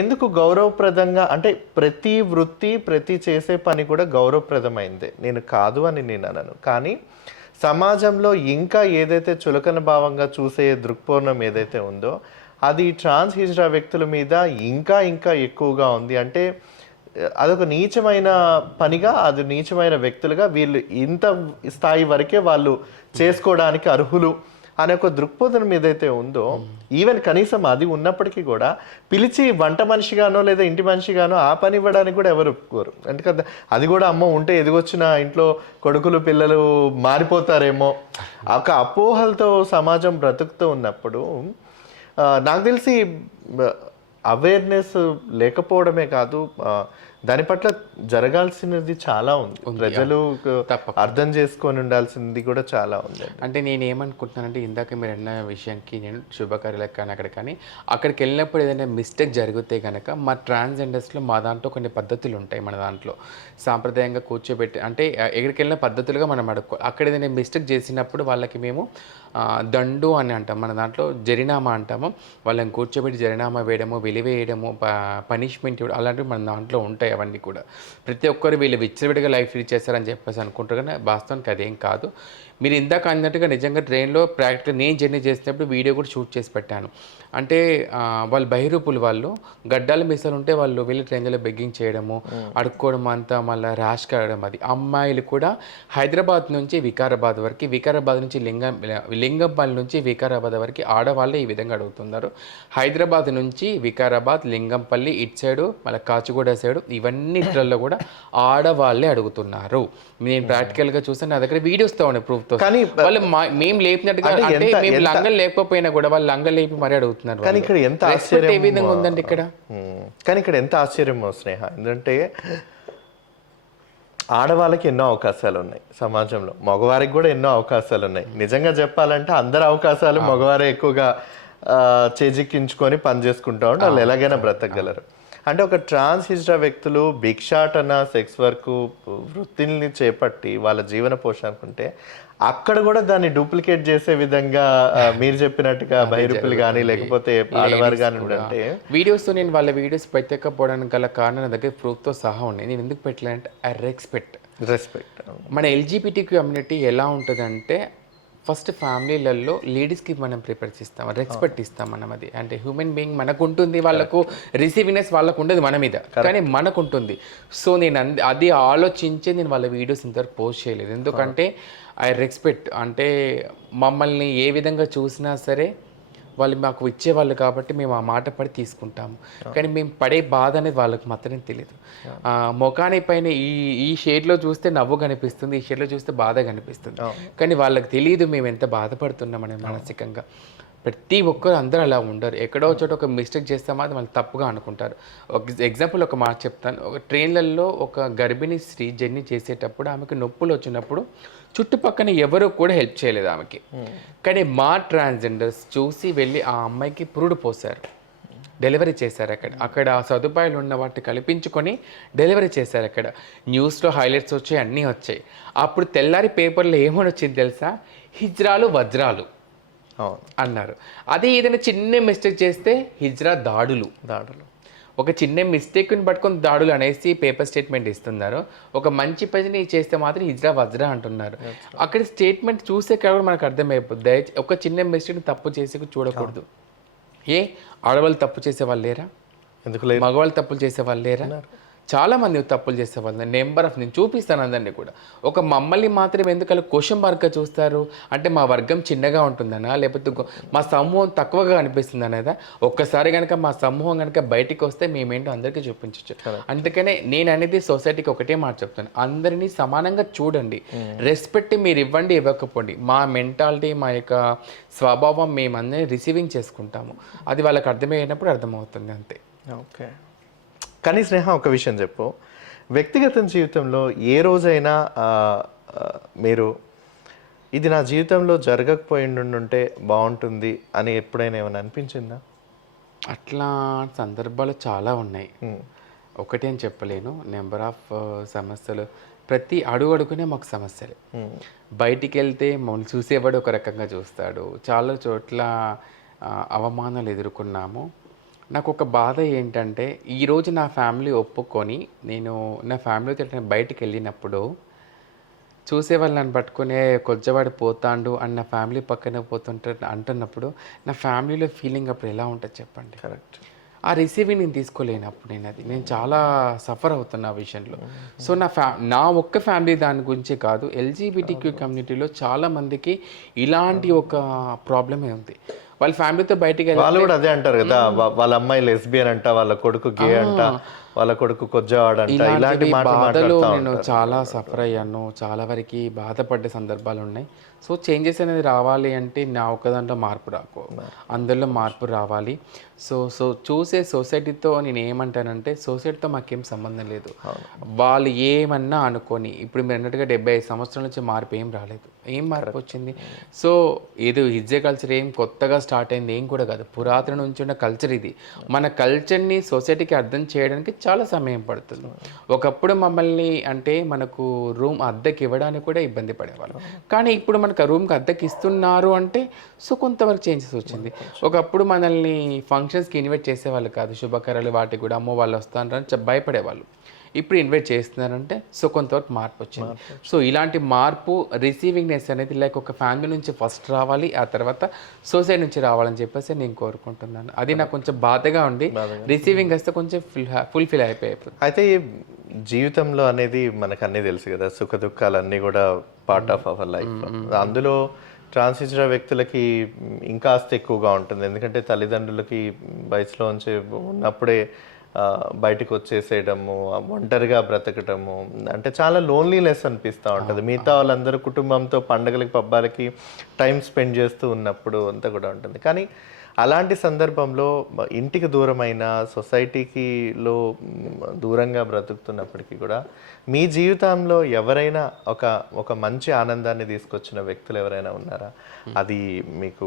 ఎందుకు గౌరవప్రదంగా అంటే ప్రతి వృత్తి ప్రతి చేసే పని కూడా గౌరవప్రదమైందే. నేను కాదు అని నేను అనను. కానీ సమాజంలో ఇంకా ఏదైతే చులకన భావంగా చూసే దృక్కోణం ఏదైతే ఉందో అది ట్రాన్స్ హిజ్రా వ్యక్తుల మీద ఇంకా ఎక్కువగా ఉంది. అంటే అదొక నీచమైన పనిగా, అది నీచమైన వ్యక్తులుగా వీళ్ళు ఇంత స్థాయి వరకే వాళ్ళు చేసుకోవడానికి అర్హులు అనే ఒక దృక్పథం ఏదైతే ఉందో ఈవెన్ కనీసం అది ఉన్నప్పటికీ కూడా పిలిచి వంట మనిషిగానో లేదా ఇంటి మనిషిగానో ఆ పని ఇవ్వడానికి కూడా ఎవరు ఒప్పుకోరు. ఎందుకంటే అది కూడా అమ్మో ఉంటే ఎదిగొచ్చిన ఇంట్లో కొడుకులు పిల్లలు మారిపోతారేమో ఒక అపోహలతో సమాజం బ్రతుకుతూ ఉన్నప్పుడు నాకు తెలిసి అవేర్నెస్ లేకపోవడమే కాదు, దాని పట్ల జరగాల్సినది చాలా ఉంది. ప్రజలు అర్థం చేసుకొని ఉండాల్సింది కూడా చాలా ఉంది. అంటే నేను ఏమనుకుంటున్నానంటే ఇందాక మీరు అన్న విషయానికి నేను శుభకార్యాలకు కానీ అక్కడికి వెళ్ళినప్పుడు ఏదైనా మిస్టేక్ జరిగితే కనుక మా ట్రాన్స్జెండర్స్లో మా దాంట్లో కొన్ని పద్ధతులు ఉంటాయి. మన దాంట్లో సాంప్రదాయంగా కూర్చోబెట్టి అంటే ఎక్కడికి వెళ్ళిన పద్ధతులుగా మనం అడుక్కో. అక్కడ ఏదైనా మిస్టేక్ చేసినప్పుడు వాళ్ళకి మేము దండు అని అంటాం, మన దాంట్లో జరినామా అంటాము. వాళ్ళని కూర్చోబెట్టి జరినామా వేయడము, వెలివేయడము, పనిష్మెంట్ ఇవ్వడం అలాంటివి మన దాంట్లో ఉంటాయి. అవన్నీ కూడా ప్రతి ఒక్కరు వీళ్ళు విచ్చలవిడిగా లైఫ్ లీడ్ చేస్తారని చెప్పేసి అనుకుంటారు, కానీ వాస్తవానికి అదేం కాదు. మీరు ఇందాక అన్నట్టుగా నిజంగా ట్రైన్లో ప్రాక్టికల్ నేను జర్నీ చేసినప్పుడు వీడియో కూడా షూట్ చేసి పెట్టాను. అంటే వాళ్ళు బహిరూపులు, వాళ్ళు గడ్డాలు మీసాలు ఉంటే వాళ్ళు వెళ్ళి ట్రైన్లో బెగ్గింగ్ చేయడము, అడుక్కోవడం అంతా మళ్ళీ ర్యాష్ కావడం. అది అమ్మాయిలు కూడా హైదరాబాద్ నుంచి వికారాబాద్ వరకు, వికారాబాద్ నుంచి లింగంపల్లి నుంచి వికారాబాద్ వరకు ఆడవాళ్ళే ఈ విధంగా అడుగుతున్నారు. హైదరాబాద్ నుంచి వికారాబాద్, లింగంపల్లి ఇటు సైడు మళ్ళీ కాచిగూడ సైడు ఇవన్నిట్లలో కూడా ఆడవాళ్ళే అడుగుతున్నారు. నేను ప్రాక్టికల్గా చూసాను, నా దగ్గర వీడియోస్తో ఉన్నాయి ప్రూఫ్తో. కానీ వాళ్ళు మేము లేపినట్టుగా అంటే మేము లంగలు లేకపోయినా కూడా వాళ్ళు లంగలు లేపి మరీ అడుగుతున్నారు. కానీ ఇక్కడ ఎంత ఆశ్చర్యం ఏ విధంగా ఉందండి ఇక్కడ. కానీ ఇక్కడ ఎంత ఆశ్చర్యమో స్నేహ, ఎందుకంటే ఆడవాళ్ళకి ఎన్నో అవకాశాలు ఉన్నాయి సమాజంలో, మగవారికి కూడా ఎన్నో అవకాశాలు ఉన్నాయి. నిజంగా చెప్పాలంటే అందరి అవకాశాలు మగవారే ఎక్కువగా చేజిక్కించుకొని పని చేసుకుంటా ఉంటే వాళ్ళు ఎలాగైనా బ్రతకగలరు. అంటే ఒక ట్రాన్స్ హిజ్రా వ్యక్తులు భిక్షాటన, సెక్స్ వర్క్ వృత్తిని చేపట్టి వాళ్ళ జీవన పోషణకుంటే అక్కడ కూడా దాన్ని డూప్లికేట్ చేసే విధంగా మీరు చెప్పినట్టుగా బహిరూపులు కానీ లేకపోతే ఆడవారు కానీ ఉంటే వీడియోస్తో నేను వాళ్ళ వీడియోస్ పెట్టకపోవడానికి గల కారణం నా దగ్గర ప్రూఫ్తో సహా ఉన్నాయి. నేను ఎందుకు పెట్టలేనంటే రెస్పెక్ట్. మన ఎల్జీబీటీ కమ్యూనిటీ ఎలా ఉంటుందంటే ఫస్ట్ ఫ్యామిలీలలో లేడీస్కి మనం ప్రిఫరెన్స్ ఇస్తాం, రెస్పెక్ట్ ఇస్తాం మనం. అది అంటే హ్యూమన్ బీయింగ్ మనకు ఉంటుంది, వాళ్ళకు రిసీవినెస్ వాళ్ళకు ఉండదు మన మీద, కానీ మనకు ఉంటుంది. సో నేను అది ఆలోచించే నేను వాళ్ళ వీడియోస్ ఇంతవరకు పోస్ట్ చేయలేదు. ఎందుకంటే ఐ రెస్పెక్ట్. అంటే మమ్మల్ని ఏ విధంగా చూసినా సరే వాళ్ళు మాకు ఇచ్చేవాళ్ళు కాబట్టి మేము ఆ మాట పడి తీసుకుంటాము. కానీ మేము పడే బాధ అనేది వాళ్ళకి మాత్రం తెలియదు. మొఖాని పైన ఈ షేడ్లో చూస్తే నవ్వు కనిపిస్తుంది, ఈ షేడ్లో చూస్తే బాధ కనిపిస్తుంది. కానీ వాళ్ళకి తెలియదు మేము ఎంత బాధపడుతున్నామని మానసికంగా. ప్రతి ఒక్కరు అందరూ అలా ఉండరు. ఎక్కడో చోట ఒక మిస్టేక్ చేస్తామో అది వాళ్ళు తప్పుగా అనుకుంటారు. ఒక ఎగ్జాంపుల్ ఒక మాట చెప్తాను. ఒక ట్రైన్లలో ఒక గర్భిణీ స్త్రీ జర్నీ చేసేటప్పుడు ఆమెకు నొప్పులు వచ్చినప్పుడు చుట్టుపక్కన ఎవరు కూడా హెల్ప్ చేయలేదు ఆమెకి. కానీ మా ట్రాన్స్జెండర్స్ చూసి వెళ్ళి ఆ అమ్మాయికి పురుడు పోసారు, డెలివరీ చేశారు. అక్కడ సదుపాయాలు ఉన్న వాటిని కల్పించుకొని డెలివరీ చేశారు. అక్కడ న్యూస్లో హైలైట్స్ వచ్చాయి, అన్నీ వచ్చాయి. అప్పుడు తెల్లారి పేపర్లో ఏమని వచ్చింది తెలుసా? హిజ్రాలు వజ్రాలు అన్నారు. అదే ఏదైనా చిన్న మిస్టేక్ చేస్తే హిజ్రా దాడులు. ఒక చిన్న మిస్టేక్ని పట్టుకొని దాడులు అనేసి పేపర్ స్టేట్మెంట్ ఇస్తున్నారు. ఒక మంచి పని చేస్తే మాత్రం హిజ్రా వజ్రా అంటున్నారు. అక్కడ స్టేట్మెంట్ చూసే కూడా మనకు అర్థమైపోద్ది. ఒక చిన్న మిస్టేక్ని తప్పు చేసి చూడకూడదు. ఆడవాళ్ళు తప్పు చేసే వాళ్ళు లేరా? ఎందుకు మగవాళ్ళు తప్పులు చేసే వాళ్ళు లేరా? చాలామంది తప్పులు చేసేవాళ్ళు. నేను చూపిస్తాను అందరినీ కూడా. ఒక మమ్మల్ని మాత్రం ఎందుకు అలా క్వశ్చన్ మార్క్గా చూస్తారు అంటే మా వర్గం చిన్నగా ఉంటుందనా, లేకపోతే మా సమూహం తక్కువగా అనిపిస్తుంది అనేదా? ఒక్కసారి కనుక మా సమూహం కనుక బయటికి వస్తే మేమేంటో అందరికీ చూపించవచ్చు. అందుకనే నేను అనేది సొసైటీకి ఒకటే మాట చెప్తాను, అందరినీ సమానంగా చూడండి, రెస్పెక్ట్ మీరు ఇవ్వండి, ఇవ్వకపోండి. మా మెంటాలిటీ, మా యొక్క స్వభావం మేమందరినీ రిసీవింగ్ చేసుకుంటాము. అది వాళ్ళకి అర్థమైనప్పుడు అర్థమవుతుంది, అంతే. ఓకే. కానీ స్నేహ, ఒక విషయం చెప్పు, వ్యక్తిగత జీవితంలో ఏ రోజైనా మీరు ఇది నా జీవితంలో జరగకపోయిండుంటే బాగుంటుంది అని ఎప్పుడైనా ఏమైనా అనిపించిందా? అట్లా సందర్భాలు చాలా ఉన్నాయి. ఒకటి అని చెప్పలేను, నెంబర్ ఆఫ్ సమస్యలు. ప్రతి అడుగునే మాకు సమస్యలు. బయటికి వెళ్తే మమ్మల్ని చూసేవాడు ఒక రకంగా చూస్తాడు. చాలా చోట్ల అవమానాలు ఎదుర్కొన్నాము. నాకు ఒక బాధ ఏంటంటే, ఈరోజు నా ఫ్యామిలీ ఒప్పుకొని నేను నా ఫ్యామిలీతో బయటికి వెళ్ళినప్పుడు చూసేవాళ్ళు నన్ను పట్టుకునే కొజ్జవాడు పోతాండు అని నా ఫ్యామిలీ పక్కన అంటున్నప్పుడు నా ఫ్యామిలీలో ఫీలింగ్ అప్పుడు ఎలా ఉంటుంది చెప్పండి? కరెక్ట్. ఆ రిసీవింగ్ నేను తీసుకోలేనప్పుడు నేను చాలా సఫర్ అవుతున్నా ఆ విషయంలో. సో నా ఒక్క ఫ్యామిలీ దాని గురించి కాదు, ఎల్జీబీటీక్యూ కమ్యూనిటీలో చాలామందికి ఇలాంటి ఒక ప్రాబ్లమే ఉంది. వాళ్ళ ఫ్యామిలీతో బయటికి వాళ్ళు కూడా అదే అంటారు కదా, వాళ్ళ అమ్మాయి లెస్బియన్ అంట, వాళ్ళ కొడుకు గే అంట, వాళ్ళ కొడుకు కొజ్జాడంట. ఇలాంటి బాధలు నేను చాలా సఫర్ అయ్యాను. చాలా వరకు బాధపడ్డ సందర్భాలు ఉన్నాయి. సో చేంజెస్ అనేది రావాలి అంటే నా ఒక్కదాంట్లో మార్పు రాకు, అందరిలో మార్పు రావాలి. చూసే సొసైటీతో నేను ఏమంటానంటే, సొసైటీతో మాకేం సంబంధం లేదు. వాళ్ళు ఏమన్నా అనుకొని, ఇప్పుడు మీరు అన్నట్టుగా 75 సంవత్సరాల నుంచి మార్పు ఏం రాలేదు. ఏం మార్పు వచ్చింది? సో ఇది హిజ్జే కల్చర్ ఏం కొత్తగా స్టార్ట్ అయింది ఏం కూడా కాదు, పురాతన నుంచి ఉన్న కల్చర్ ఇది. మన కల్చర్ని సొసైటీకి అర్థం చేయడానికి చాలా సమయం పడుతుంది. ఒకప్పుడు మమ్మల్ని అంటే మనకు రూమ్ అద్దెకి ఇవ్వడానికి కూడా ఇబ్బంది పడేవాళ్ళం. కానీ ఇప్పుడు మనకు రూమ్కి అద్దెకి ఇస్తున్నారు అంటే సో కొంతవరకు చేంజెస్ వచ్చింది. ఒకప్పుడు మనల్ని ఫంక్షన్స్కి ఇన్వైట్ చేసేవాళ్ళు కాదు, శుభకార్యాలు వాటికి కూడా అమ్మో వాళ్ళు వస్తారని భయపడేవాళ్ళు. ఇప్పుడు ఇన్వైట్ చేస్తున్నారంటే సో కొంతవరకు మార్పు వచ్చింది. సో ఇలాంటి మార్పు రిసీవింగ్నెస్ అనేది లైక్ ఒక ఫ్యామిలీ నుంచి ఫస్ట్ రావాలి, ఆ తర్వాత సొసైటీ నుంచి రావాలని చెప్పేసి నేను కోరుకుంటున్నాను. అది నాకు కొంచెం బాధగా ఉంది. రిసీవింగ్ వస్తే కొంచెం ఫుల్ఫిల్ అయిపోయింది. అయితే జీవితంలో అనేది మనకు అన్నీ తెలుసు కదా, సుఖ దుఃఖాలు అన్నీ కూడా పార్ట్ ఆఫ్ అవర్ లైఫ్. అందులో ట్రాన్స్జెండర్ వ్యక్తులకి ఇంకాస్త ఎక్కువగా ఉంటుంది. ఎందుకంటే తల్లిదండ్రులకి వయసులో ఉంచి ఉన్నప్పుడే బయటకు వచ్చేసేయడము, ఒంటరిగా బ్రతకటము, అంటే చాలా లోన్లీనెస్ అనిపిస్తూ ఉంటుంది. మిగతా వాళ్ళందరూ కుటుంబంతో పండగలకి పబ్బాలకి టైం స్పెండ్ చేస్తూ ఉన్నప్పుడు అంతా కూడా ఉంటుంది. కానీ అలాంటి సందర్భంలో ఇంటికి దూరమైన సొసైటీకిలో దూరంగా బ్రతుకుతున్నప్పటికీ కూడా మీ జీవితంలో ఎవరైనా ఒక మంచి ఆనందాన్ని తీసుకొచ్చిన వ్యక్తులు ఎవరైనా ఉన్నారా? అది మీకు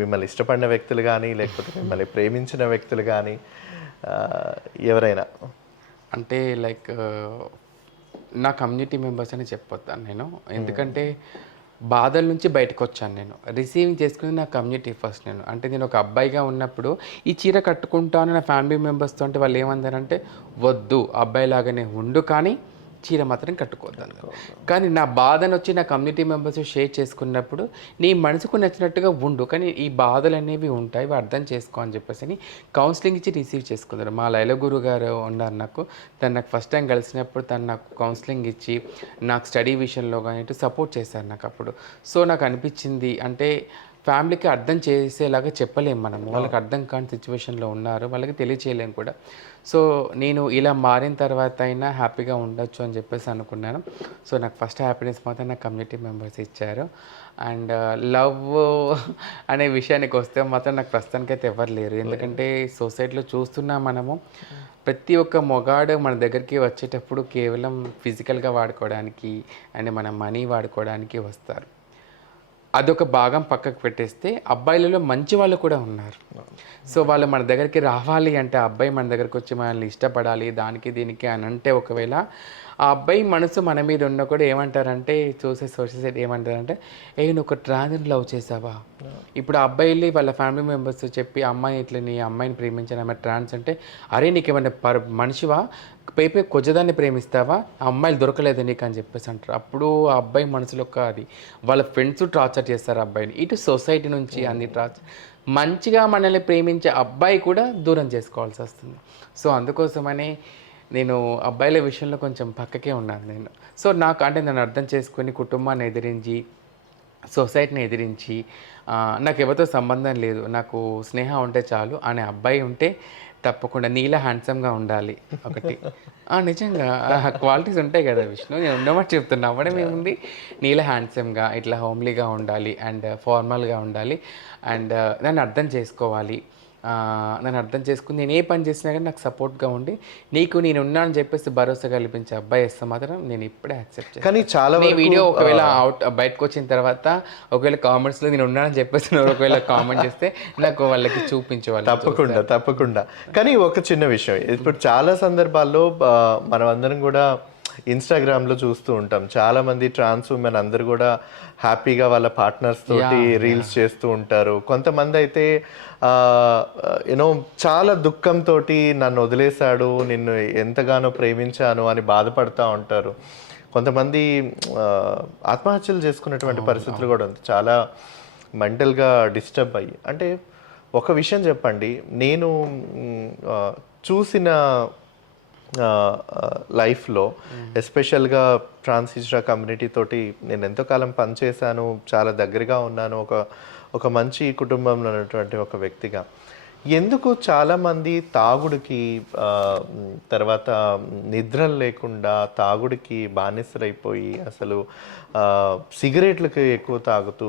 మిమ్మల్ని ఇష్టపడిన వ్యక్తులు కానీ, లేకపోతే మిమ్మల్ని ప్రేమించిన వ్యక్తులు కానీ, ఎవరైనా? అంటే లైక్ నా కమ్యూనిటీ మెంబర్స్ అని చెప్పొద్దాను నేను, ఎందుకంటే బాధల నుంచి బయటకు వచ్చాను. నేను రిసీవింగ్ చేసుకుని నా కమ్యూనిటీ ఫస్ట్. నేను ఒక అబ్బాయిగా ఉన్నప్పుడు ఈ చీర కట్టుకుంటాను నా ఫ్యామిలీ మెంబర్స్తో, అంటే వాళ్ళు ఏమంటారంటే వద్దు అబ్బాయి లాగానే ఉండు కానీ చీర మాత్రం కట్టుకోవద్దు. కానీ నా బాధను వచ్చి నా కమ్యూనిటీ మెంబర్స్ షేర్ చేసుకున్నప్పుడు నీ మనసుకు నచ్చినట్టుగా ఉండు, కానీ ఈ బాధలు అనేవి ఉంటాయి, ఇవి అర్థం చేసుకో అని చెప్పేసి కౌన్సిలింగ్ ఇచ్చి రిసీవ్ చేసుకున్నారు. మా లైల గురు గారు ఉన్నారు నాకు, తను నాకు ఫస్ట్ టైం కలిసినప్పుడు తను నాకు కౌన్సిలింగ్ ఇచ్చి నాకు స్టడీ విషయంలో కానీ సపోర్ట్ చేశారు నాకు అప్పుడు. సో నాకు అనిపించింది అంటే ఫ్యామిలీకి అర్థం చేసేలాగా చెప్పలేము మనము. వాళ్ళకి అర్థం కాని సిచ్యువేషన్లో ఉన్నారు, వాళ్ళకి తెలియచేయలేము కూడా. సో నేను ఇలా మారిన తర్వాత అయినా హ్యాపీగా ఉండొచ్చు అని చెప్పేసి అనుకున్నాను. సో నాకు ఫస్ట్ హ్యాపీనెస్ మాత్రం నా కమ్యూనిటీ మెంబర్స్ ఇచ్చారు. అండ్ లవ్ అనే విషయానికి వస్తే మాత్రం నాకు ప్రస్తుతానికైతే ఎవరు లేరు. ఎందుకంటే సొసైటీలో చూస్తున్నాం మనము, ప్రతి ఒక్క మొగాడు మన దగ్గరికి వచ్చేటప్పుడు కేవలం ఫిజికల్గా వాడుకోవడానికి అండ్ మన మనీ వాడుకోవడానికి వస్తారు. అదొక భాగం పక్కకు పెట్టేస్తే అబ్బాయిలలో మంచి వాళ్ళు కూడా ఉన్నారు. సో వాళ్ళు మన దగ్గరికి రావాలి అంటే అబ్బాయి మన దగ్గరికి వచ్చి మనల్ని ఇష్టపడాలి దానికి దీనికి అని అంటే, ఒకవేళ ఆ అబ్బాయి మనసు మన మీద ఉన్న కూడా ఏమంటారంటే, చూసే సొసైటీ ఏమంటారంటే, నువ్వు ఒక ట్రాన్స్ని లవ్ చేసావా? ఇప్పుడు ఆ అబ్బాయిలు వాళ్ళ ఫ్యామిలీ మెంబర్స్ చెప్పి అమ్మాయి ఇట్లా నీ అమ్మాయిని ప్రేమించాను ఆమె ట్రాన్స్ అంటే, అరే నీకేమన్నా మనిషివా, పైపై కొజ్జదాన్ని ప్రేమిస్తావా, ఆ అమ్మాయిలు దొరకలేదు నీకు అని చెప్పేసి అంటారు. అప్పుడు ఆ అబ్బాయి మనసులో అది వాళ్ళ ఫ్రెండ్స్ టార్చర్ చేస్తారు అబ్బాయిని. ఇటు సొసైటీ నుంచి అన్ని టార్చర్, మంచిగా మనల్ని ప్రేమించే అబ్బాయి కూడా దూరం చేసుకోవాల్సి వస్తుంది. సో అందుకోసమని నేను అబ్బాయిల విషయంలో కొంచెం పక్కకే ఉన్నాను నేను. సో నాకు అంటే నన్ను అర్థం చేసుకొని కుటుంబాన్ని ఎదిరించి సొసైటీని ఎదిరించి నాకు ఎవరితో సంబంధం లేదు, నాకు స్నేహ ఉంటే చాలు అనే అబ్బాయి ఉంటే తప్పకుండా నీలా హ్యాండ్సమ్గా ఉండాలి ఒకటి. నిజంగా క్వాలిటీస్ ఉంటాయి కదా విష్ణు, నేను ఉన్నమాట చెప్తున్నా. అవ్వడం ఏముంది, నీలా హ్యాండ్సమ్గా ఇట్లా హోమ్లీగా ఉండాలి అండ్ ఫార్మల్గా ఉండాలి అండ్ నన్ను అర్థం చేసుకోవాలి. నన్ను అర్థం చేసుకుని నేను ఏ పని చేసినా కానీ నాకు సపోర్ట్గా ఉండి నీకు నేను ఉన్నా అని చెప్పేసి భరోసా కల్పించే అబ్బాయి వేస్తే మాత్రం నేను ఇప్పుడే యాక్సెప్ట్ చేస్తాను. కానీ చాలా వీడియో ఒకవేళ బయటకు వచ్చిన తర్వాత ఒకవేళ కామెంట్స్లో నేను ఉన్నానని చెప్పేసి ఒకవేళ కామెంట్ చేస్తే నాకు వాళ్ళకి చూపించేవాళ్ళు. తప్పకుండా. కానీ ఒక చిన్న విషయం, ఇప్పుడు చాలా సందర్భాల్లో మనం అందరం కూడా ఇన్స్టాగ్రామ్లో చూస్తూ ఉంటాం, చాలామంది ట్రాన్స్ ఉమెన్ అందరు కూడా హ్యాపీగా వాళ్ళ పార్ట్నర్స్ తోటి రీల్స్ చేస్తూ ఉంటారు. కొంతమంది అయితే యూనో చాలా దుఃఖంతో నన్ను వదిలేశాడు, నిన్ను ఎంతగానో ప్రేమించాను అని బాధపడుతూ ఉంటారు. కొంతమంది ఆత్మహత్యలు చేసుకున్నటువంటి పరిస్థితులు కూడా ఉంది, చాలా మెంటల్గా డిస్టర్బ్ అయ్యి. అంటే ఒక విషయం చెప్పండి, నేను చూసిన లైఫ్లో ఎస్పెషల్గా ట్రాన్స్జెండర్ కమ్యూనిటీ తోటి నేను ఎంతో కాలం పనిచేశాను, చాలా దగ్గరగా ఉన్నాను, ఒక మంచి కుటుంబంలో ఉన్నటువంటి ఒక వ్యక్తిగా. ఎందుకు చాలామంది తాగుడికి తర్వాత నిద్రలు లేకుండా తాగుడికి బానిసరైపోయి అసలు సిగరెట్లకు ఎక్కువ తాగుతూ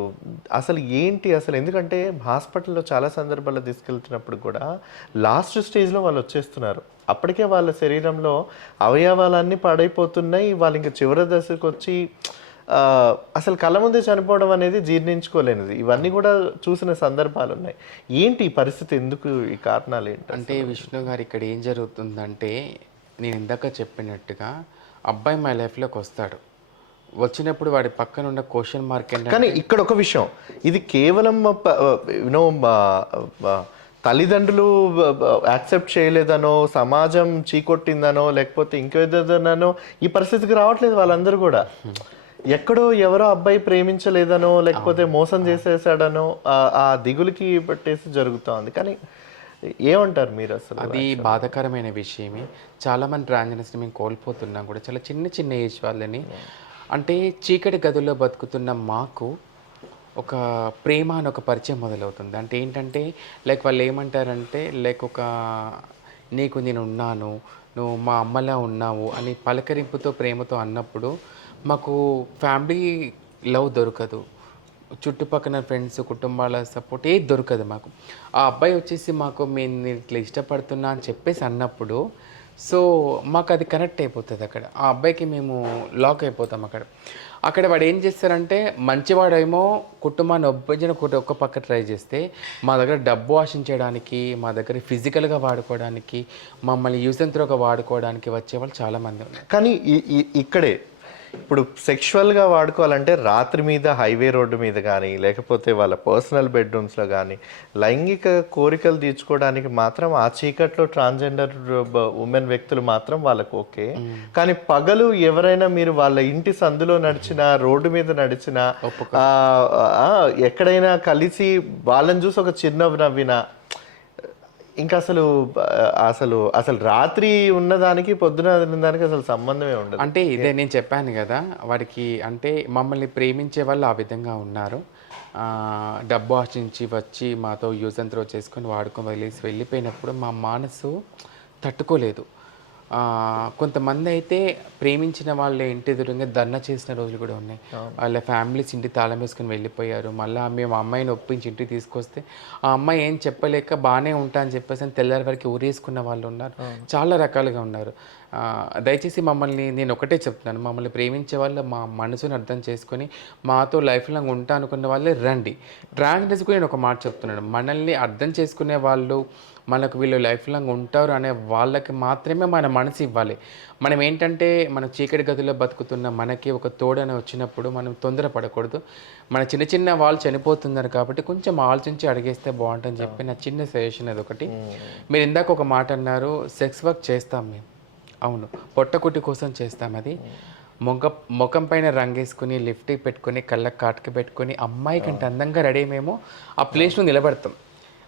అసలు ఏంటి అసలు, ఎందుకంటే హాస్పిటల్లో చాలా సందర్భాల్లో తీసుకెళ్తున్నప్పుడు కూడా లాస్ట్ స్టేజ్లో వాళ్ళు వచ్చేస్తున్నారు, అప్పటికే వాళ్ళ శరీరంలో అవయవాలన్నీ పాడైపోతున్నాయి, వాళ్ళు ఇంకా చివరి దశకు వచ్చి అసలు కళ్ళ ముందే చనిపోవడం అనేది జీర్ణించుకోలేనిది. ఇవన్నీ కూడా చూసిన సందర్భాలు ఉన్నాయి. ఏంటి ఈ పరిస్థితి, ఎందుకు, ఈ కారణాలు ఏంటి? అంటే విష్ణు గారు ఇక్కడ ఏం జరుగుతుందంటే, నేను ఇందాక చెప్పినట్టుగా అబ్బాయి మా లైఫ్లోకి వస్తాడు, వచ్చినప్పుడు వాడి పక్కన ఉన్న క్వశ్చన్ మార్క్ ఏంటంటే, కానీ ఇక్కడ ఒక విషయం, ఇది కేవలం యూనో తల్లిదండ్రులు యాక్సెప్ట్ చేయలేదనో, సమాజం చీకొట్టిందనో, లేకపోతే ఇంకేదనో ఈ పరిస్థితికి రావట్లేదు వాళ్ళందరూ కూడా. ఎక్కడో ఎవరో అబ్బాయి ప్రేమించలేదనో, లేకపోతే మోసం చేసేసాడనో ఆ దిగులుకి పట్టేసి జరుగుతోంది. కానీ ఏమంటారు మీరు అసలు? అది బాధాకరమైన విషయమే. చాలామంది ట్రాన్స్జెండర్స్ని మేము కోల్పోతున్నాం కూడా, చాలా చిన్న చిన్న ఏజ్ వాళ్ళని. అంటే చీకటి గదుల్లో బతుకుతున్న మాకు ఒక ప్రేమ అని ఒక పరిచయం మొదలవుతుంది. అంటే ఏంటంటే లైక్ వాళ్ళు ఏమంటారంటే, లైక్ ఒక నీకు నేను ఉన్నాను, నువ్వు మా అమ్మలా ఉన్నావు అని పలకరింపుతో ప్రేమతో అన్నప్పుడు మాకు ఫ్యామిలీ లవ్ దొరకదు, చుట్టుపక్కల ఫ్రెండ్స్ కుటుంబాల సపోర్ట్ ఏది దొరకదు మాకు. ఆ అబ్బాయి వచ్చేసి మాకు నేను ఇట్లా ఇష్టపడుతున్నా అని చెప్పేసి అన్నప్పుడు సో మాకు అది కనెక్ట్ అయిపోతుంది. అక్కడ ఆ అబ్బాయికి మేము లాక్ అయిపోతాం. అక్కడ వాడు ఏం చేస్తారంటే, మంచివాడేమో కుటుంబాన్ని ఒప్పించిన ఒక్క పక్క ట్రై చేస్తే, మా దగ్గర డబ్బు ఆశించడానికి, మా దగ్గర ఫిజికల్గా వాడుకోవడానికి, మమ్మల్ని యూజ్ అండ్ త్రోగా వాడుకోవడానికి వచ్చేవాళ్ళు చాలామంది ఉన్నారు. కానీ ఇక్కడే ఇప్పుడు సెక్షువల్గా వాడుకోవాలంటే రాత్రి మీద హైవే రోడ్డు మీద కానీ, లేకపోతే వాళ్ళ పర్సనల్ బెడ్రూమ్స్లో కానీ లైంగిక కోరికలు తీర్చుకోవడానికి మాత్రం ఆ చీకట్లో ట్రాన్స్జెండర్ ఉమెన్ వ్యక్తులు మాత్రం వాళ్ళకు ఓకే. కానీ పగలు ఎవరైనా మీరు వాళ్ళ ఇంటి సందులో నడిచినా, రోడ్డు మీద నడిచినా, ఎక్కడైనా కలిసి వాళ్ళని చూసి ఒక చిరునవ్వు నవ్వినా, ఇంకా అసలు అసలు అసలు రాత్రి ఉన్నదానికి పొద్దున ఉన్నదానికి అసలు సంబంధమే ఉండదు. అంటే ఇదే నేను చెప్పాను కదా, వాడికి అంటే మమ్మల్ని ప్రేమించే వాళ్ళు ఆ విధంగా ఉన్నారు. డబ్బు ఆశించి వచ్చి మాతో యూజ్ అండ్ త్రో చేసుకొని వాడుకొని వదిలేసి వెళ్ళిపోయినప్పుడు మా మనసు తట్టుకోలేదు. కొంతమంది అయితే ప్రేమించిన వాళ్ళ ఇంటి ఎదురుగా ధర్నా చేసిన రోజులు కూడా ఉన్నాయి. వాళ్ళ ఫ్యామిలీస్ ఇంటి తాళం వేసుకుని వెళ్ళిపోయారు. మళ్ళీ మేము అమ్మాయిని ఒప్పించి ఇంటికి తీసుకొస్తే ఆ అమ్మాయి ఏం చెప్పలేక బాగానే ఉంటా అని చెప్పేసి అని తెల్లారి వరకు ఊరేసుకున్న వాళ్ళు ఉన్నారు. చాలా రకాలుగా ఉన్నారు. దయచేసి మమ్మల్ని నేను ఒకటే చెప్తున్నాను, మమ్మల్ని ప్రేమించే వాళ్ళు మా మనసుని అర్థం చేసుకొని మాతో లైఫ్ లాంగ్ ఉంటా అనుకున్న వాళ్ళే రండి. ట్రాన్స్జెండర్స్ కూడా నేను ఒక మాట చెప్తున్నాను, మనల్ని అర్థం చేసుకునే వాళ్ళు, మనకు వీళ్ళు లైఫ్ లాంగ్ ఉంటారు అనే వాళ్ళకి మాత్రమే మన మనసు ఇవ్వాలి. మనం ఏంటంటే మన చీకటి గదిలో బతుకుతున్న మనకి ఒక తోడని వచ్చినప్పుడు మనం తొందరపడకూడదు. మన చిన్న చిన్న వాళ్ళు చనిపోతున్నారు కాబట్టి కొంచెం ఆలోచించి అడిగేస్తే బాగుంటుందని చెప్పి నా చిన్న సజెషన్ అది ఒకటి. మీరు ఇందాక ఒక మాట అన్నారు, సెక్స్ వర్క్ చేస్తాం మేము. అవును, పొట్టకుట్టి కోసం చేస్తాం. అది ముఖం పైన రంగేసుకుని లిఫ్ట్కి పెట్టుకొని కళ్ళకి కాటుకి పెట్టుకొని అమ్మాయి కంటే అందంగా రెడీ మేము ఆ ప్లేస్లో నిలబడతాం.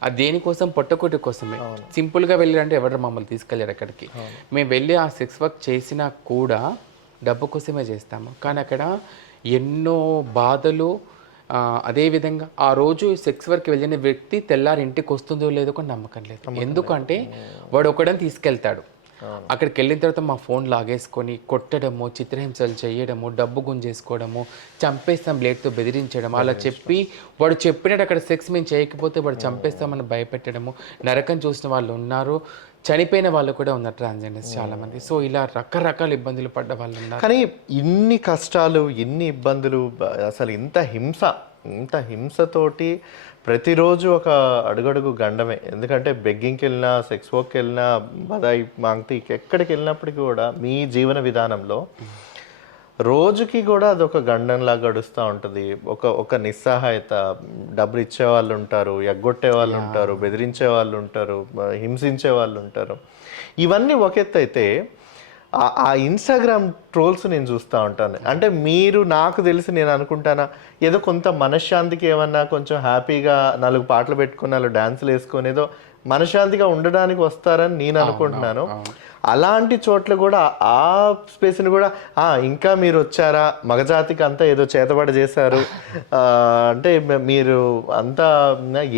అది దేనికోసం? పొట్టకుట్టి కోసమే. సింపుల్గా వెళ్ళారంటే ఎవరు మమ్మల్ని తీసుకెళ్ళారు అక్కడికి. మేము వెళ్ళి ఆ సెక్స్ వర్క్ చేసినా కూడా డబ్బు కోసమే చేస్తాము. కానీ అక్కడ ఎన్నో బాధలు, అదేవిధంగా ఆ రోజు సెక్స్ వర్క్ వెళ్ళిన వ్యక్తి తెల్లారి ఇంటికి వస్తుందో లేదో కూడా నమ్మకం లేదు. ఎందుకంటే వాడు ఒకడని తీసుకెళ్తాడు. అక్కడికి వెళ్ళిన తర్వాత మా ఫోన్ లాగేసుకొని కొట్టడము, చిత్రహింసలు చేయడము, డబ్బు గుంజేసుకోవడము, చంపేస్తాం బ్లేడ్తో బెదిరించడం, అలా చెప్పి వాడు చెప్పినట్టు అక్కడ సెక్స్ మేము చేయకపోతే వాడు చంపేస్తామని భయపెట్టడము. నరకం చూసిన వాళ్ళు ఉన్నారు, చనిపోయిన వాళ్ళు కూడా ఉన్నారు ట్రాన్స్జెండర్స్ చాలామంది. సో ఇలా రకరకాల ఇబ్బందులు పడ్డ వాళ్ళు ఉన్నారు. కానీ ఇన్ని కష్టాలు, ఇన్ని ఇబ్బందులు, అసలు ఇంత హింసతోటి ప్రతిరోజు ఒక అడుగడుగు గండమే. ఎందుకంటే బెగ్గింగ్కి వెళ్ళినా, సెక్స్ వర్క్కి వెళ్ళినా, బదాయి మాంగ్తీ ఎక్కడికి వెళ్ళినప్పటికీ కూడా మీ జీవన విధానంలో రోజుకి కూడా అదొక గండంలా గడుస్తూ ఉంటుంది. ఒక నిస్సహాయత. డబ్బులు ఇచ్చే వాళ్ళు ఉంటారు, ఎగ్గొట్టే వాళ్ళు ఉంటారు, బెదిరించే వాళ్ళు ఉంటారు, హింసించే వాళ్ళు ఉంటారు. ఇవన్నీ ఒక ఎత్తు అయితే ఆ ఇన్స్టాగ్రామ్ ట్రోల్స్ నేను చూస్తూ ఉంటాను. అంటే మీరు, నాకు తెలిసి నేను అనుకుంటానా ఏదో కొంత మనశ్శాంతికి ఏమన్నా కొంచెం హ్యాపీగా 4 పాటలు పెట్టుకుని వాళ్ళు డ్యాన్సులు వేసుకొని ఏదో మనశ్శాంతిగా ఉండడానికి వస్తారని నేను అనుకుంటున్నాను. అలాంటి చోట్ల కూడా ఆ స్పేస్ని కూడా ఇంకా మీరు వచ్చారా, మగజాతికి అంతా ఏదో చేతబడి చేశారు అంటే మీరు అంతా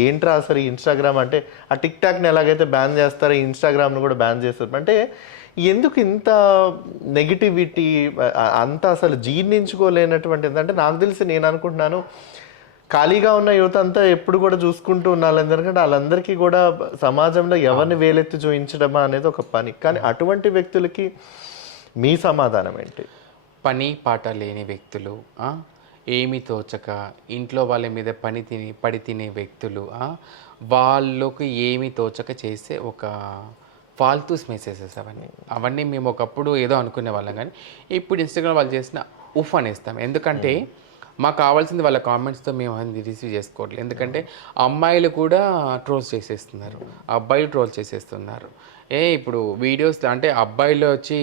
ఏంట్రా అసలు ఇన్స్టాగ్రామ్ అంటే, ఆ టిక్ టాక్ని ఎలాగైతే బ్యాన్ చేస్తారో ఈ ఇన్స్టాగ్రామ్ని కూడా బ్యాన్ చేస్తారు. అంటే ఎందుకు ఇంత నెగిటివిటీ, అంత అసలు జీర్ణించుకోలేనటువంటిది? అంటే నాకు తెలిసి నేను అనుకుంటున్నాను ఖాళీగా ఉన్న యువత అంతా ఎప్పుడు కూడా చూసుకుంటూ ఉన్నారు. ఎందుకంటే వాళ్ళందరికీ కూడా సమాజంలో ఎవరిని వేలెత్తి చూపించడమా అనేది ఒక పని. కానీ అటువంటి వ్యక్తులకి మీ సమాధానం ఏంటి? పని పాట లేని వ్యక్తులు, ఏమి తోచక ఇంట్లో వాళ్ళ మీద పడి తినే వ్యక్తులు, వాళ్ళకి ఏమి తోచక చేసే ఒక ఫాల్తూస్ మెసేజెస్ అవన్నీ మేము ఒకప్పుడు ఏదో అనుకునే వాళ్ళం. కానీ ఇప్పుడు ఇన్స్టాగ్రామ్ వాళ్ళు చేసిన ఉఫ్ అనేస్తాం. ఎందుకంటే మాకు కావాల్సింది వాళ్ళ కామెంట్స్తో మేము అది రిసీవ్ చేసుకోవట్లేదు. ఎందుకంటే అమ్మాయిలు కూడా ట్రోల్స్ చేసేస్తున్నారు, అబ్బాయిలు ట్రోల్ చేసేస్తున్నారు. ఇప్పుడు వీడియోస్ అంటే అబ్బాయిలు వచ్చి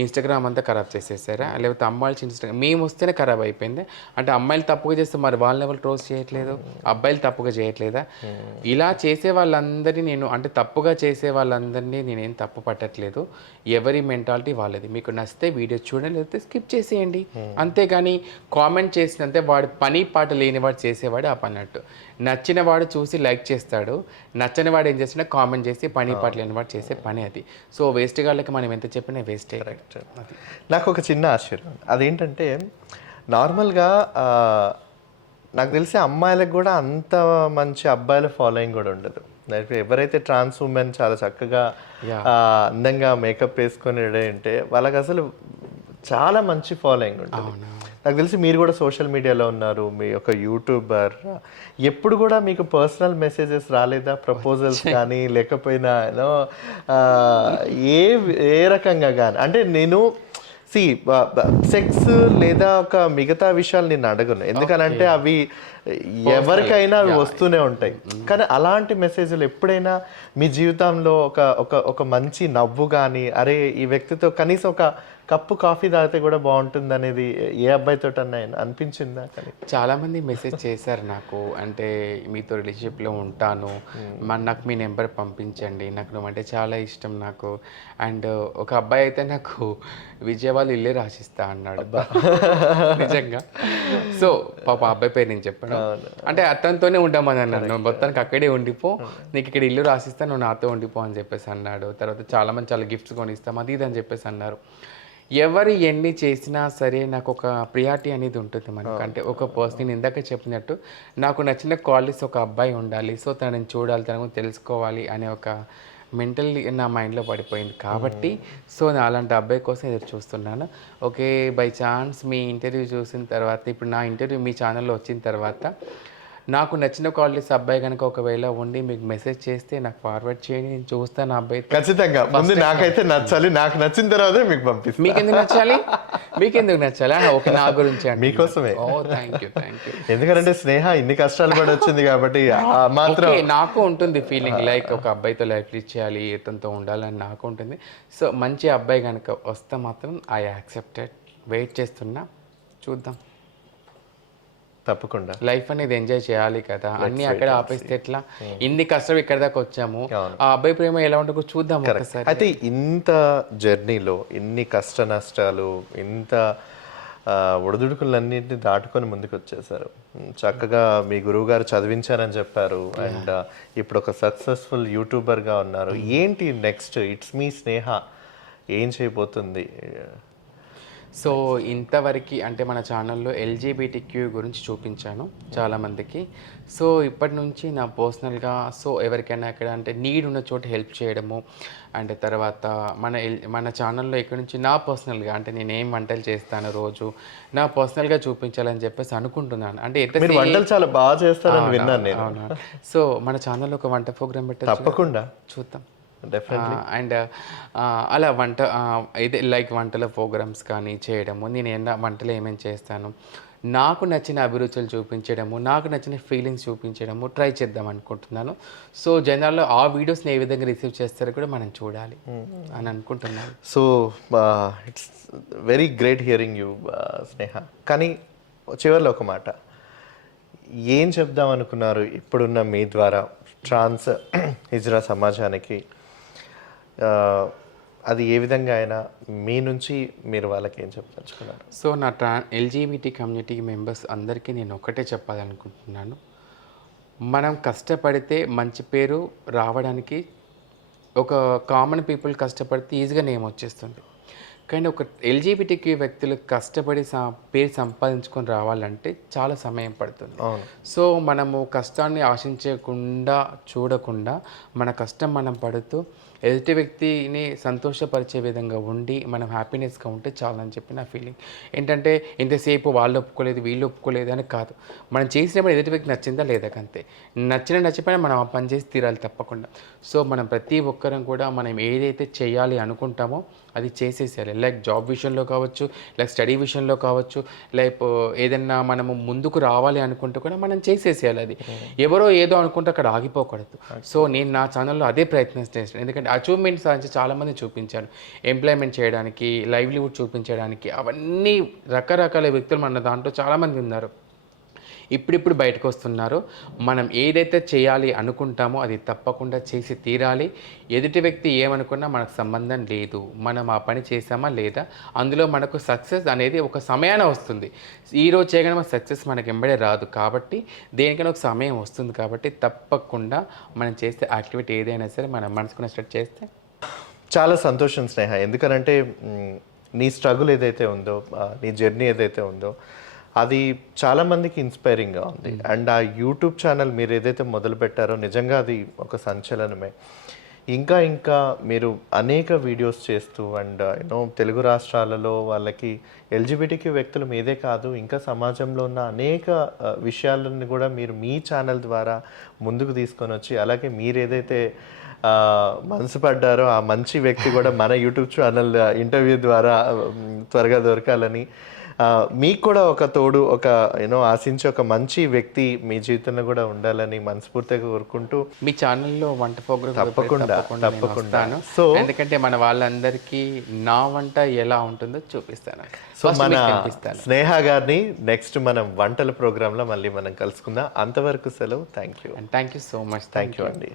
ఇన్స్టాగ్రామ్ అంతా ఖరాబ్ చేసేసారా, లేకపోతే అమ్మాయిలు ఇన్స్టాగ్రామ్ మేము వస్తేనే ఖరాబ్ అయిపోయింది అంటే అమ్మాయిలు తప్పుగా చేస్తే మరి వాళ్ళని ఎవరు ట్రోల్స్ చేయట్లేదు, అబ్బాయిలు తప్పుగా చేయట్లేదా? ఇలా చేసే వాళ్ళందరినీ నేను, అంటే తప్పుగా చేసే వాళ్ళందరినీ నేనేం తప్పు పట్టట్లేదు. ఎవరి మెంటాలిటీ వాళ్ళది. మీకు నచ్చితే వీడియో చూడండి, లేకపోతే స్కిప్ చేసేయండి. అంతేగాని కామెంట్ చేసినంతే వాడు పని పాట లేనివాడు చేసేవాడు ఆ పని అన్నట్టు. నచ్చిన వాడు చూసి లైక్ చేస్తాడు, నచ్చని వాడు ఏం చేసినా కామెంట్ చేసి పని పాట లేనివాడు చేసే పని అది. సో వేస్ట్ గాళ్ళకి మనం ఎంత చెప్పినా వేస్టే. నాకు ఒక చిన్న ఆశ్చర్యం, అదేంటంటే నార్మల్గా నాకు తెలిసి అమ్మాయిలకు కూడా అంత మంచి అబ్బాయిల ఫాలోయింగ్ కూడా ఉండదు. ఎవరైతే ట్రాన్స్ ఉమెన్ చాలా చక్కగా అందంగా మేకప్ వేసుకొని రెడీ అంటే వాళ్ళకి అసలు చాలా మంచి ఫాలోయింగ్ ఉంటుంది. నాకు తెలిసి మీరు కూడా సోషల్ మీడియాలో ఉన్నారు, మీ ఒక యూట్యూబర్. ఎప్పుడు కూడా మీకు పర్సనల్ మెసేజెస్ రాలేదా, ప్రపోజల్స్ కానీ లేకపోయినా ఏ రకంగా కానీ? అంటే నేను సెక్స్ లేదా ఒక మిగతా విషయాలు నేను అడగను, ఎందుకనంటే అవి ఎవరికైనా అవి వస్తూనే ఉంటాయి. కానీ అలాంటి మెసేజ్లు ఎప్పుడైనా మీ జీవితంలో ఒక మంచి నవ్వు కానీ, అరే ఈ వ్యక్తితో కనీసం ఒక కప్పు కాఫీ తాగితే కూడా బాగుంటుంది అనేది ఏ అబ్బాయితో అన్నా అనిపించిందా? కానీ చాలామంది మెసేజ్ చేశారు నాకు, అంటే మీతో రిలేషన్షిప్లో ఉంటాను, నాకు మీ నెంబర్ పంపించండి, నాకు నువ్వంటే చాలా ఇష్టం నాకు. అండ్ ఒక అబ్బాయి అయితే నాకు విజయవాడ ఇల్లే రాసిస్తా అన్నాడు. నిజంగా. సో పాప అబ్బాయి పేరు నేను చెప్పాను, అంటే అతనితోనే ఉంటామని అన్నాను, మొత్తానికి అక్కడే ఉండిపో, నీకు ఇక్కడ ఇల్లు రాసిస్తా, నువ్వు నాతో ఉండిపో అని చెప్పేసి అన్నాడు. తర్వాత చాలామంది చాలా గిఫ్ట్స్ కొనిస్తాం అది ఇది అని చెప్పేసి అన్నారు. ఎవరు ఎన్ని చేసినా సరే నాకు ఒక ప్రియారిటీ అనేది ఉంటుంది మనకు. అంటే ఒక పర్సన్, నేను ఇందాక చెప్పినట్టు నాకు నచ్చిన క్వాలిటీస్ ఒక అబ్బాయి ఉండాలి, సో తనని చూడాలి, తనకు తెలుసుకోవాలి అనే ఒక మెంటల్లీ నా మైండ్లో పడిపోయింది. కాబట్టి సో నేను అలాంటి అబ్బాయి కోసం ఎదురు చూస్తున్నాను. Okay, by chance me interview చూసిన తర్వాత, ఇప్పుడు నా ఇంటర్వ్యూ మీ ఛానల్లో వచ్చిన తర్వాత నాకు నచ్చిన క్వాలిటీస్ అబ్బాయి కనుక ఒకవేళ ఉండి మీకు మెసేజ్ చేస్తే నాకు ఫార్వర్డ్ చేయండి, నేను చూస్తాను. అబ్బాయి ఖచ్చితంగా ముందు నాకైతే నచ్చాలి, నాకు నచ్చిన తర్వాత మీకు పంపిస్తాను. మీకెందుకు నచ్చాలి? మీకెందుకు నచ్చాలి? ఓకే, నా గురించి అంటే మీకోసమే. ఓ థ్యాంక్ యూ. ఎందుకంటే స్నేహ ఇన్ని కష్టాలు పడి వచ్చింది కాబట్టి మాత్రం నాకు ఉంటుంది ఫీలింగ్, లైక్ ఒక అబ్బాయితో లైఫ్ లీడ్ చేయాలి, ఇతనితో ఉండాలని నాకు ఉంటుంది. సో మంచి అబ్బాయి కనుక వస్తే మాత్రం ఐ యాక్సెప్టెడ్, వెయిట్ చేస్తున్నా, చూద్దాం. తప్పకుండా లైఫ్ అనేది ఎంజాయ్ చేయాలి కదా, అన్ని అక్కడ ఆపేస్తే ఎట్లా? ఇన్ని కష్టం ఇక్కడ దాకా వచ్చాము, ఆ అబ్బాయి ప్రేమ ఎలా ఉంటుందో చూద్దాం ఒకసారి. అయితే ఇంత జర్నీలో ఇన్ని కష్ట నష్టాలు, ఇంత ఒడిదుడుకులన్నింటినీ దాటుకొని ముందుకు వచ్చేసారు. చక్కగా మీ గురువు గారు చదివించారని చెప్పారు, అండ్ ఇప్పుడు ఒక సక్సెస్ఫుల్ యూట్యూబర్గా ఉన్నారు. ఏంటి నెక్స్ట్ ఇట్స్ మీ స్నేహ ఏం చేయబోతుంది? సో ఇంతవరకు అంటే మన ఛానల్లో ఎల్జీబీటీక్యూ గురించి చూపించాను చాలామందికి. సో ఇప్పటి నుంచి నా పర్సనల్గా, సో ఎవరికైనా ఎక్కడ అంటే నీడ్ ఉన్న చోట హెల్ప్ చేయడము, అండ్ తర్వాత మన ఛానల్లో ఇక్కడ నుంచి నా పర్సనల్గా, అంటే నేను ఏం వంటలు చేస్తాను రోజు నా పర్సనల్గా చూపించాలని చెప్పేసి అనుకుంటున్నాను. అంటే మీరు వంటలు చాలా బాగా చేస్తారని విన్నాను నేను. అవునా? సో మన ఛానల్లో ఒక వంట ప్రోగ్రామ్ పెట్టారు, తప్పకుండా చూద్దాం. అండ్ అలా ఇదే లైక్ వంటల ప్రోగ్రామ్స్ కానీ చేయడము, నేను వంటలు ఏమేమి చేస్తాను, నాకు నచ్చిన అభిరుచులు చూపించడము, నాకు నచ్చిన ఫీలింగ్స్ చూపించడము ట్రై చేద్దాం అనుకుంటున్నాను. సో జనాల్లో ఆ వీడియోస్ని ఏ విధంగా రిసీవ్ చేస్తారో కూడా మనం చూడాలి అని అనుకుంటున్నాను. So it's very great hearing you Sneha. కానీ చివరిలో ఒక మాట, ఏం చెప్దాం అనుకున్నారు ఇప్పుడున్న మీ ద్వారా ట్రాన్స్ హిజ్రా సమాజానికి? అది ఏ విధంగా అయినా మీ నుంచి మీరు వాళ్ళకి ఏం చెప్పదలుచుకున్నారు? సో నా ఎల్జీబీటీ కమ్యూనిటీ మెంబర్స్ అందరికీ నేను ఒకటే చెప్పాలనుకుంటున్నాను, మనం కష్టపడితే మంచి పేరు రావడానికి, ఒక కామన్ పీపుల్ కష్టపడితే ఈజీగా నేమ్ వచ్చేస్తుంది. కానీ ఒక ఎల్జీబీటీక్యూ వ్యక్తులు కష్టపడి పేరు సంపాదించుకొని రావాలంటే చాలా సమయం పడుతుంది. సో మనము కష్టాన్ని ఆశించకుండా, చూడకుండా మన కష్టం మనం పడుతూ ఎదుటి వ్యక్తిని సంతోషపరిచే విధంగా ఉండి మనం హ్యాపీనెస్గా ఉంటే చాలని చెప్పి నా ఫీలింగ్. ఏంటంటే ఇంతసేపు వాళ్ళు ఒప్పుకోలేదు, వీళ్ళు ఒప్పుకోలేదు అని కాదు, మనం చేసినప్పుడు ఎదుటి వ్యక్తి నచ్చిందా లేదా అంతే. నచ్చిపోయినా మనం ఆ పని చేసి తీరాలి తప్పకుండా. సో మనం ప్రతి ఒక్కరం కూడా మనం ఏదైతే చేయాలి అనుకుంటామో అది చేసేసేయాలి. లైక్ జాబ్ విషయంలో కావచ్చు, లైక్ స్టడీ విషయంలో కావచ్చు, లైక్ ఏదన్నా మనము ముందుకు రావాలి అనుకుంటే కూడా మనం చేసేసేయాలి. అది ఎవరో ఏదో అనుకుంటే అక్కడ ఆగిపోకూడదు. సో నేను నా ఛానల్లో అదే ప్రయత్నం చేస్తాను. ఎందుకంటే అచీవ్మెంట్స్ గురించి చాలామంది చూపించారు, ఎంప్లాయ్మెంట్ చేయడానికి, లైవ్లీహుడ్ చూపించడానికి, అవన్నీ రకరకాల వ్యక్తులు మన దాంట్లో చాలామంది ఉన్నారు, ఇప్పుడిప్పుడు బయటకు వస్తున్నారు. మనం ఏదైతే చేయాలి అనుకుంటామో అది తప్పకుండా చేసి తీరాలి. ఎదుటి వ్యక్తి ఏమనుకున్నా మనకు సంబంధం లేదు, మనం ఆ పని చేసామా లేదా, అందులో మనకు సక్సెస్ అనేది ఒక సమయాన వస్తుంది. ఈరోజు చేయగానే మన సక్సెస్ మనకి ఎంబడే రాదు, కాబట్టి దేనికైనా ఒక సమయం వస్తుంది. కాబట్టి తప్పకుండా మనం చేసే యాక్టివిటీ ఏదైనా సరే మనం మనసుకు నచ్చినట్టు చేస్తే చాలా సంతోషం స్నేహ. ఎందుకనంటే నీ స్ట్రగుల్ ఏదైతే ఉందో, నీ జర్నీ ఏదైతే ఉందో అది చాలామందికి ఇన్స్పైరింగ్గా ఉంది. అండ్ ఆ యూట్యూబ్ ఛానల్ మీరు ఏదైతే మొదలు పెట్టారో నిజంగా అది ఒక సంచలనమే. ఇంకా ఇంకా మీరు అనేక వీడియోస్ చేస్తూ అండ్ తెలుగు రాష్ట్రాలలో వాళ్ళకి ఎల్జిబిటిక్యూ వ్యక్తుల మీదే కాదు, ఇంకా సమాజంలో ఉన్న అనేక విషయాలను కూడా మీరు మీ ఛానల్ ద్వారా ముందుకు తీసుకొని వచ్చి, అలాగే మీరు ఏదైతే మనసు పడ్డారో ఆ మంచి వ్యక్తి కూడా మన యూట్యూబ్ ఛానల్ ఇంటర్వ్యూ ద్వారా త్వరగా దొరకాలని, మీకు కూడా ఒక తోడు, ఒక ఆశించే ఒక మంచి వ్యక్తి మీ జీవితంలో కూడా ఉండాలని మనస్ఫూర్తిగా కోరుకుంటూ మీ ఛానల్లో వంట ప్రోగ్రామ్ తప్పకుండా. వస్తాను. సో ఎందుకంటే మన వాళ్ళందరికీ నా వంట ఎలా ఉంటుందో చూపిస్తాను. సో మన స్నేహ గారిని నెక్స్ట్ మనం వంటల ప్రోగ్రాంలో మళ్ళీ మనం కలుసుకుందాం. అంతవరకు సెలవు. Thank you so much. Thank you అండి.